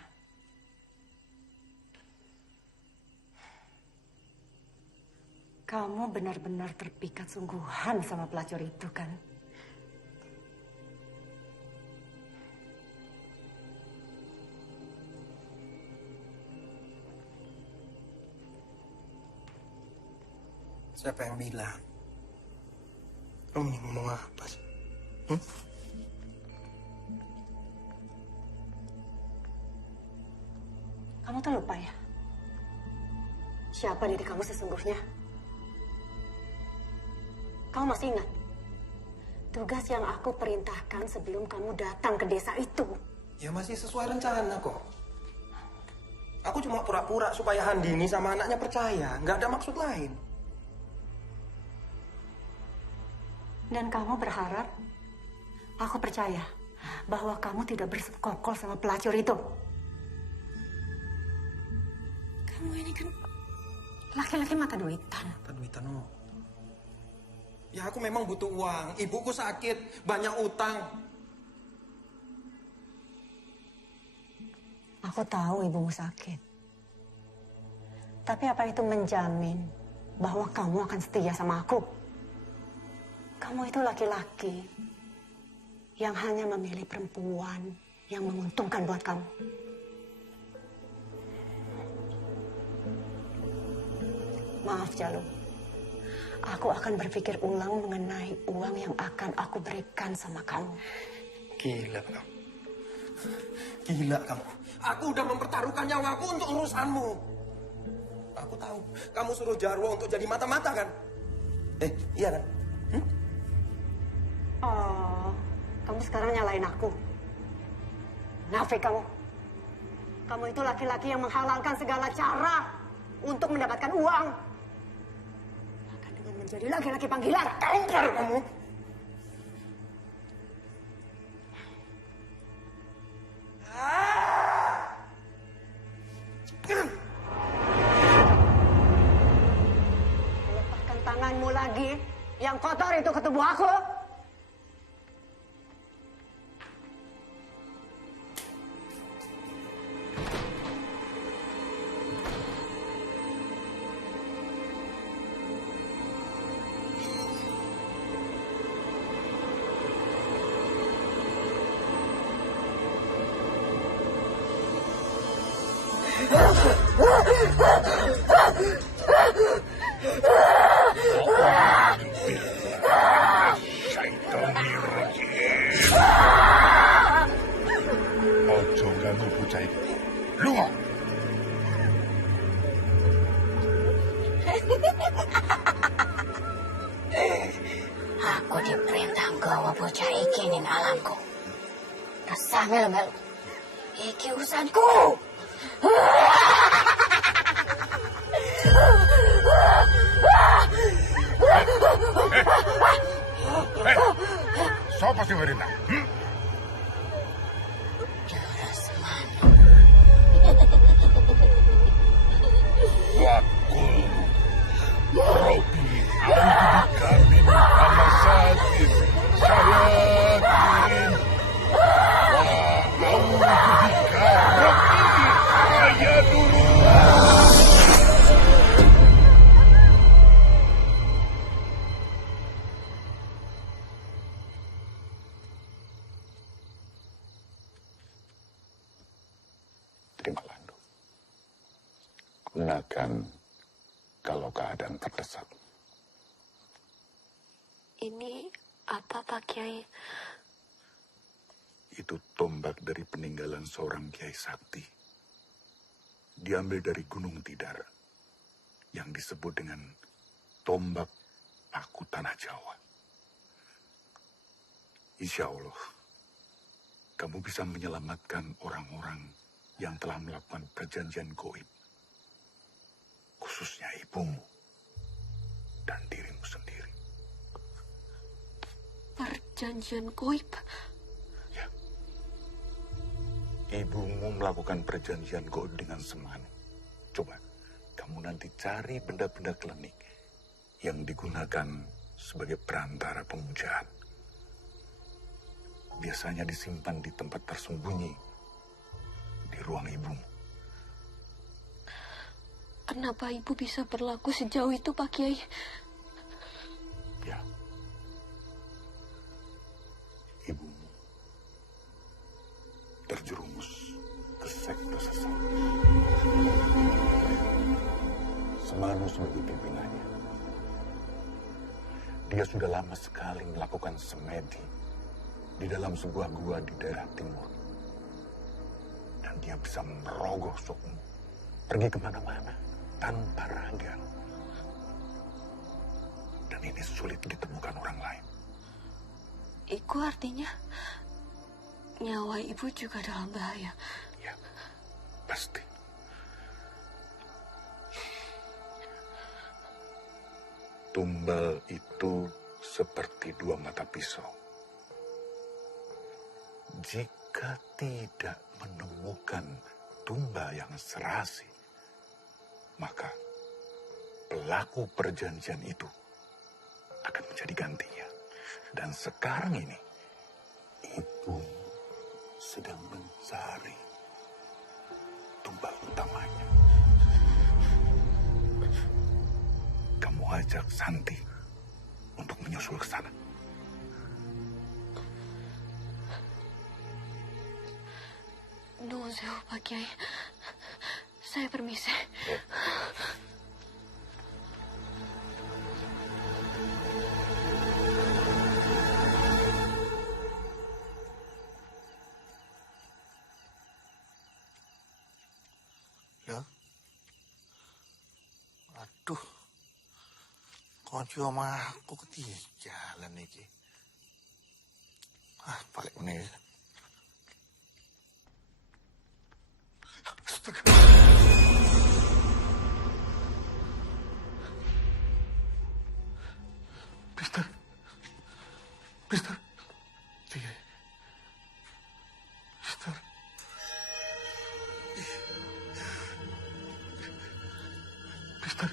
Kamu benar-benar terpikat sungguhan sama pelacur itu, kan? Siapa yang bilang? Kamu ini ngomong apa sih? Kamu tuh lupa ya? Siapa diri kamu sesungguhnya? Kamu masih ingat? Tugas yang aku perintahkan sebelum kamu datang ke desa itu. Ya masih sesuai rencana kok. Aku cuma pura-pura supaya Handini sama anaknya percaya. Nggak ada maksud lain. Dan kamu berharap aku percaya bahwa kamu tidak bersekongkol sama pelacur itu. Kamu ini kan laki-laki mata duitan. Mata duitan, oh. Ya aku memang butuh uang. Ibuku sakit, banyak utang. Aku tahu ibumu sakit. Tapi apa itu menjamin bahwa kamu akan setia sama aku? Kamu itu laki-laki yang hanya memilih perempuan yang menguntungkan buat kamu. Maaf, Jalu. Aku akan berpikir ulang mengenai uang yang akan aku berikan sama kamu. Gila kamu. Gila kamu. Aku udah mempertaruhkan nyawaku untuk urusanmu. Aku tahu. Kamu suruh Jarwo untuk jadi mata-mata kan? Iya kan? Oh, kamu sekarang nyalain aku. Nafik kamu. Kamu itu laki-laki yang menghalalkan segala cara untuk mendapatkan uang. Bahkan dengan menjadi laki-laki panggilan. Tangkar kamu. Lepaskan tanganmu lagi. Yang kotor itu ke tubuh aku. Ojo ganggu bocah itu. Lunga. Aku diperintah gawa bocah iki ning alamku. Resah melu-melu. Iki urusanku. Siapa sih merintah? Wakul Robi Al-Bikamin Al-Masakin Sayatin Wa'audubika Robi Ayah dulu. Terimalah. Gunakan kalau keadaan terdesak. Ini apa, Pak Kiai? Itu tombak dari peninggalan seorang Kiai Sakti. Diambil dari Gunung Tidar. Yang disebut dengan tombak paku tanah Jawa. Insya Allah, kamu bisa menyelamatkan orang-orang yang telah melakukan perjanjian goib. Khususnya ibumu dan dirimu sendiri. Perjanjian goib? Ya. Ibumu melakukan perjanjian goib dengan Semanu. Coba, kamu nanti cari benda-benda klinik yang digunakan sebagai perantara pemujaan. Biasanya disimpan di tempat tersembunyi di ruang ibumu. Kenapa ibu bisa berlaku sejauh itu, Pak Kiai? Ya. Ibumu terjerumus ke sekte sesat. Semanu sebagai pimpinannya. Dia sudah lama sekali melakukan semedi di dalam sebuah gua di daerah timur. Dan dia bisa merogoh sukmu, pergi kemana-mana tanpa raga. Dan ini sulit ditemukan orang lain. Itu artinya nyawa ibu juga dalam bahaya. Ya, pasti. Tumbal itu seperti dua mata pisau. Jika tidak menemukan tumbal yang serasi, maka pelaku perjanjian itu akan menjadi gantinya. Dan sekarang ini, ibu sedang mencari tumbal utamanya. Kamu ajak Santi untuk menyusul ke sana. Nuwun sewu, Pak Kiai. Saya permisi. Ya. Aduh. Kunci omah aku ketinggalan iki. Balik meneh. Mister. Mister. Iya. Mister. Mister.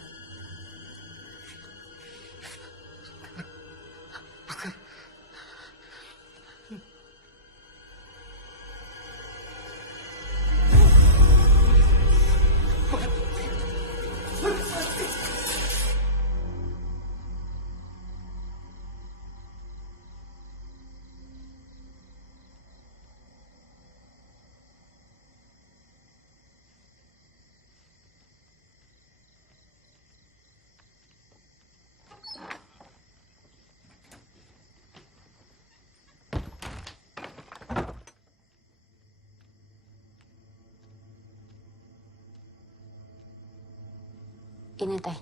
Ini teh.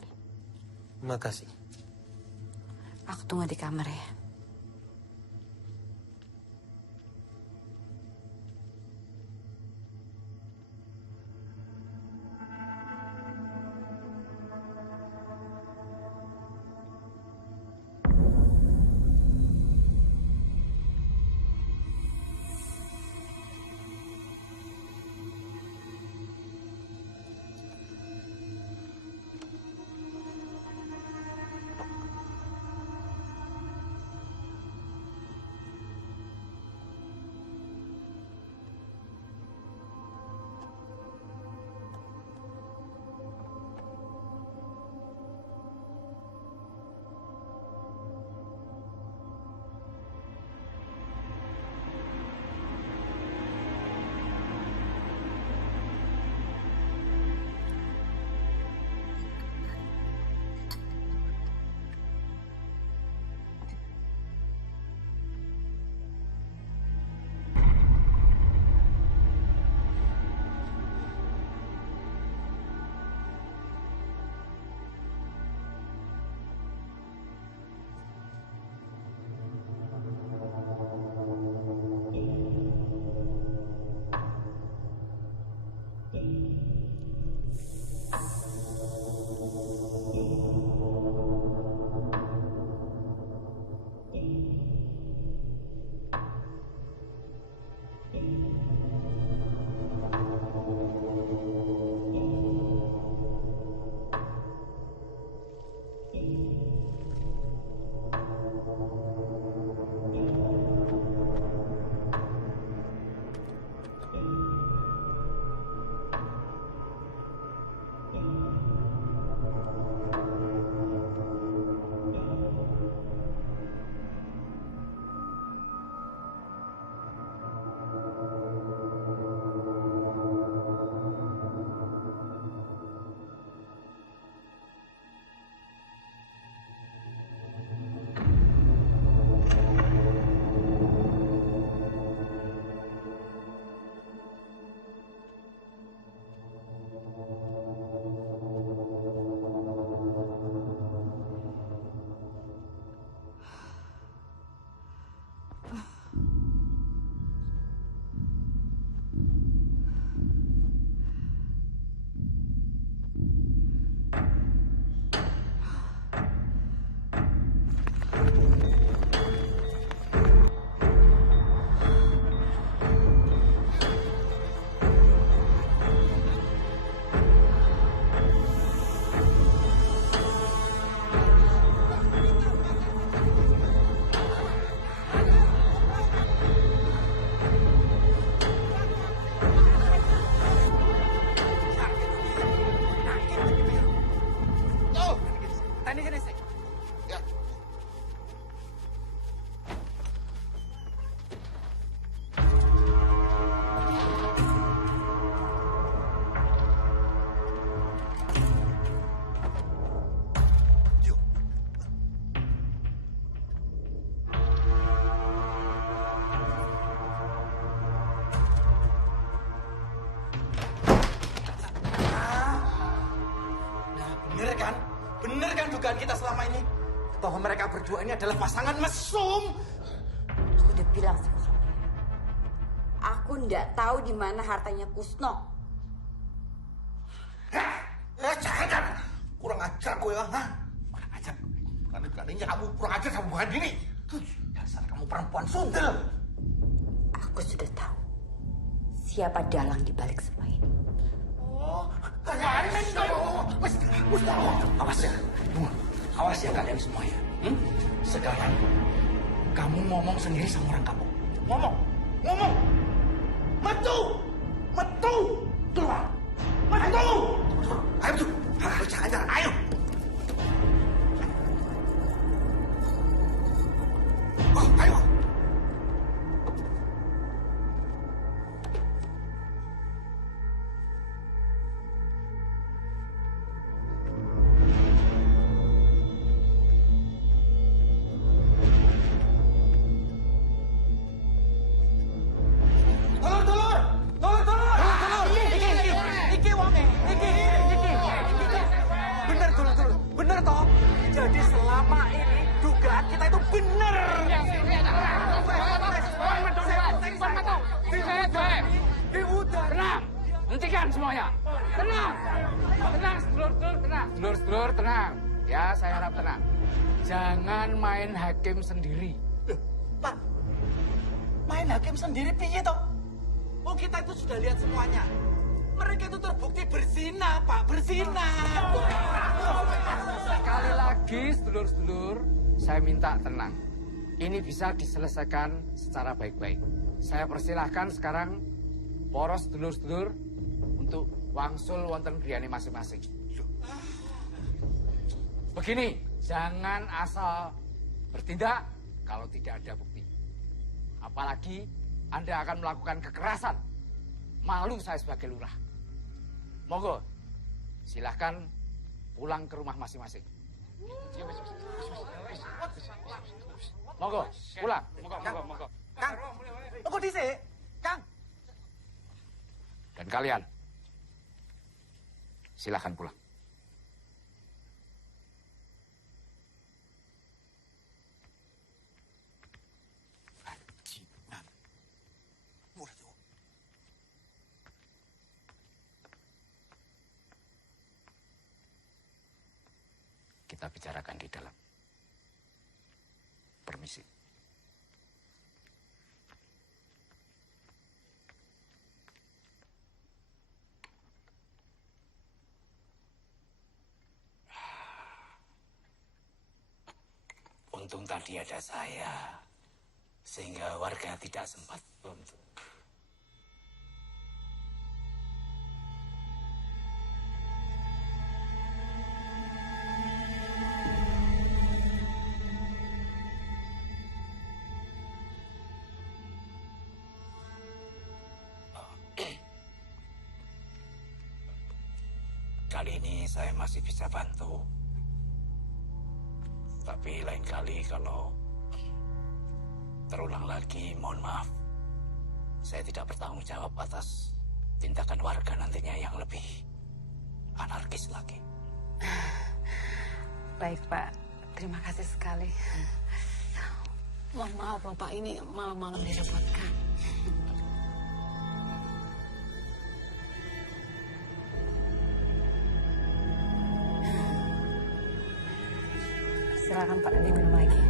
Makasih. Aku tunggu di kamar ya. bener kan dugaan kita selama ini? Bahwa mereka berdua ini adalah pasangan mesum. Aku udah bilang sama kamu. Aku nggak tahu di mana hartanya Kusno. Jangan. Kurang ajar gue ya. Kurang ajar. Berani-beraninya kamu kurang ajar sama Bu Handini. Dasar kamu perempuan sundel. Aku sudah tahu siapa dalang di balik semua ini. Awas ya, awas ya kalian semua ya. Sekarang kamu ngomong sendiri sama orang kamu. Ngomong. Metu, keluar. Metu. Ayo tuh, jangan, ayo. Ayo. Sedulur-sedulur tenang. Ya, saya harap tenang. Jangan main hakim sendiri. Pak, main hakim sendiri piye toh? Oh, kita itu sudah lihat semuanya. Mereka itu terbukti berzina, Pak, berzina. Sekali lagi, sedulur-sedulur, saya minta tenang. Ini bisa diselesaikan secara baik-baik. Saya persilahkan sekarang poros sedulur-sedulur untuk wangsul wonten griyane masing-masing. Begini, jangan asal bertindak kalau tidak ada bukti. Apalagi Anda akan melakukan kekerasan. Malu saya sebagai lurah. Monggo, silahkan pulang ke rumah masing-masing. Monggo, pulang. Monggo. Kang, tunggu dhisik. Kang. Dan kalian, silahkan pulang. Kita bicarakan di dalam. Permisi. Untung tadi ada saya, sehingga warga tidak sempat untuk. Kali ini saya masih bisa bantu. Tapi lain kali kalau terulang lagi, mohon maaf. Saya tidak bertanggung jawab atas tindakan warga nantinya yang lebih anarkis lagi. Baik, Pak. Terima kasih sekali. Mohon maaf, Bapak. Ini malam-malam direpotkan. Silakan Pak, diminum lagi.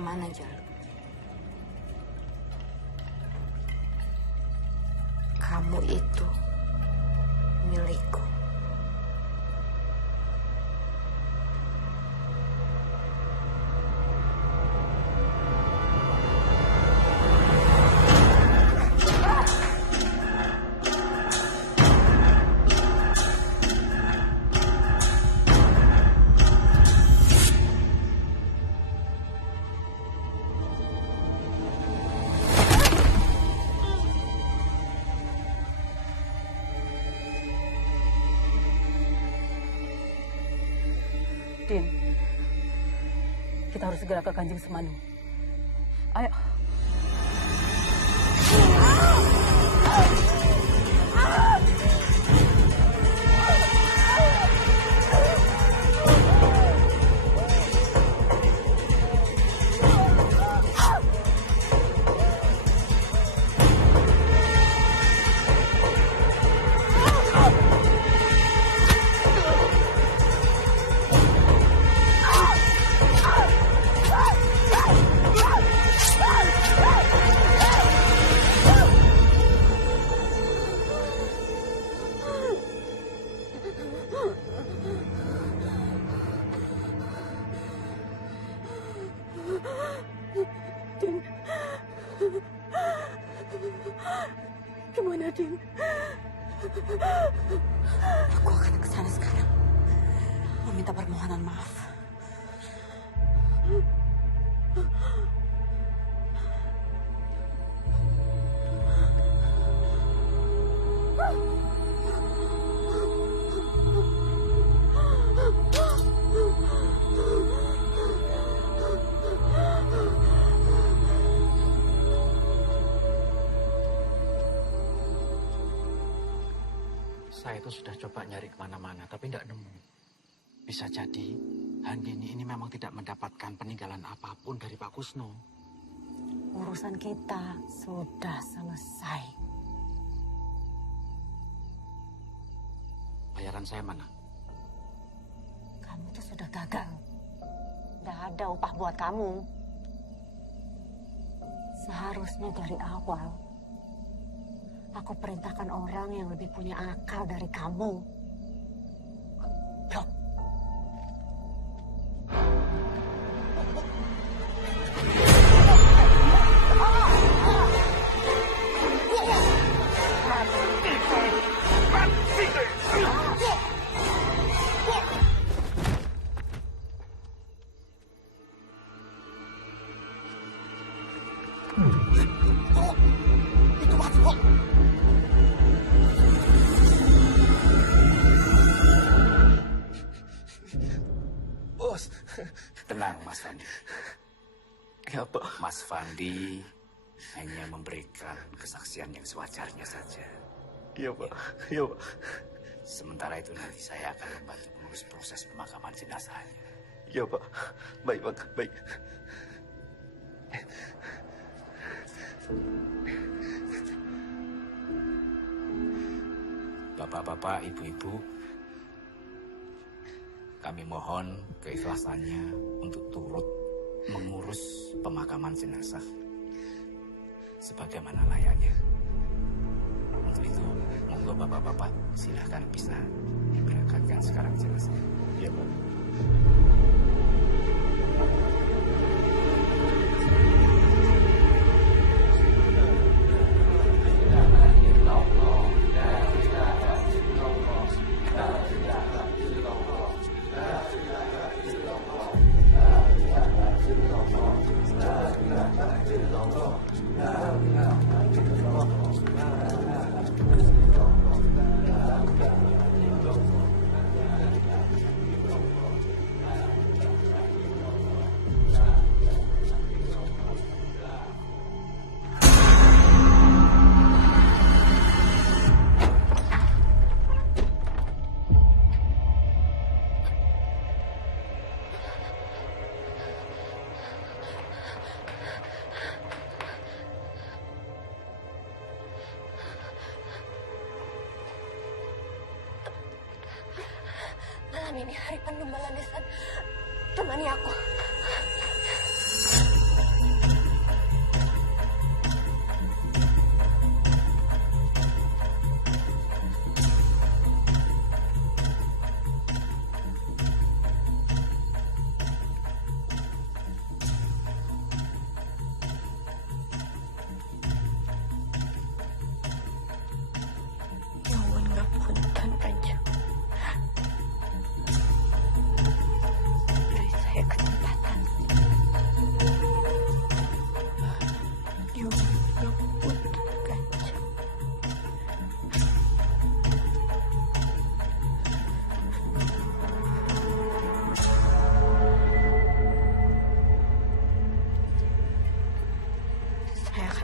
kemana, Jalu? Kamu itu milikku. Din, kita harus segera ke Kanjeng Semanu. Ayo. Gimana, Din? Aku akan ke sana sekarang. Meminta permohonan maaf. Saya itu sudah coba nyari kemana-mana, tapi tidak nemu. Bisa jadi Handini ini memang tidak mendapatkan peninggalan apapun dari Pak Kusno. Urusan kita sudah selesai. Bayaran saya mana? Kamu tuh sudah gagal. Tidak ada upah buat kamu. Seharusnya dari awal aku perintahkan orang yang lebih punya akal dari kamu. Blok. Bos, tenang Mas Fandi. Ya, Pak. Mas Fandi hanya memberikan kesaksian yang sewajarnya saja. Iya, Pak. Iya, Pak. Sementara itu nanti saya akan membantu mengurus proses pemakaman jenazahnya. Iya, Pak. Baik, Pak. Baik. Bapak-bapak, ibu-ibu, kami mohon keikhlasannya untuk turut mengurus pemakaman jenazah sebagaimana layaknya. Untuk itu, monggo bapak-bapak silahkan bisa diberangkatkan sekarang jenazah. Iya, Pak. Malam ini hari penuh baladesan. Temani aku.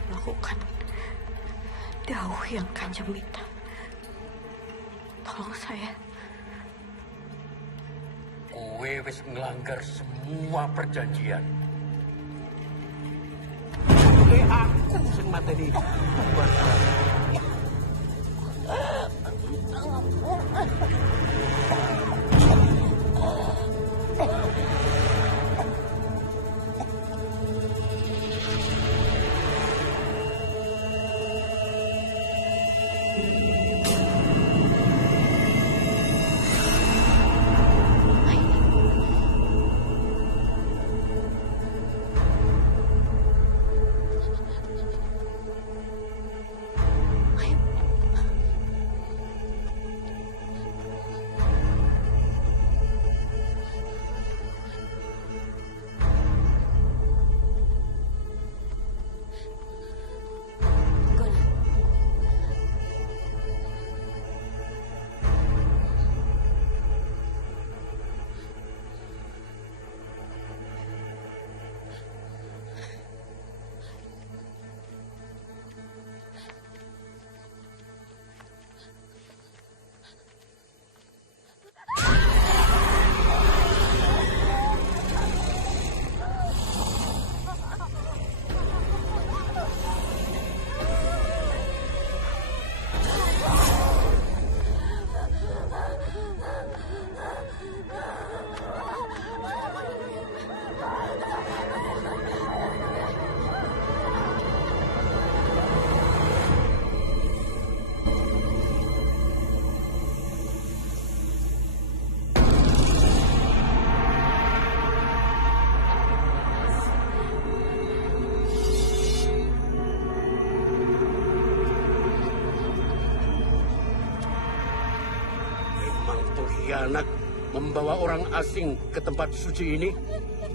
melakukan dawuh yang Kanjeng minta. Tolong saya. Kowe wis nglanggar semua perjanjian. Aku sing mateni buat Anak membawa orang asing ke tempat suci ini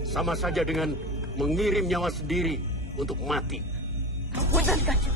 sama saja dengan mengirim nyawa sendiri untuk mati. Punten, Kanjeng.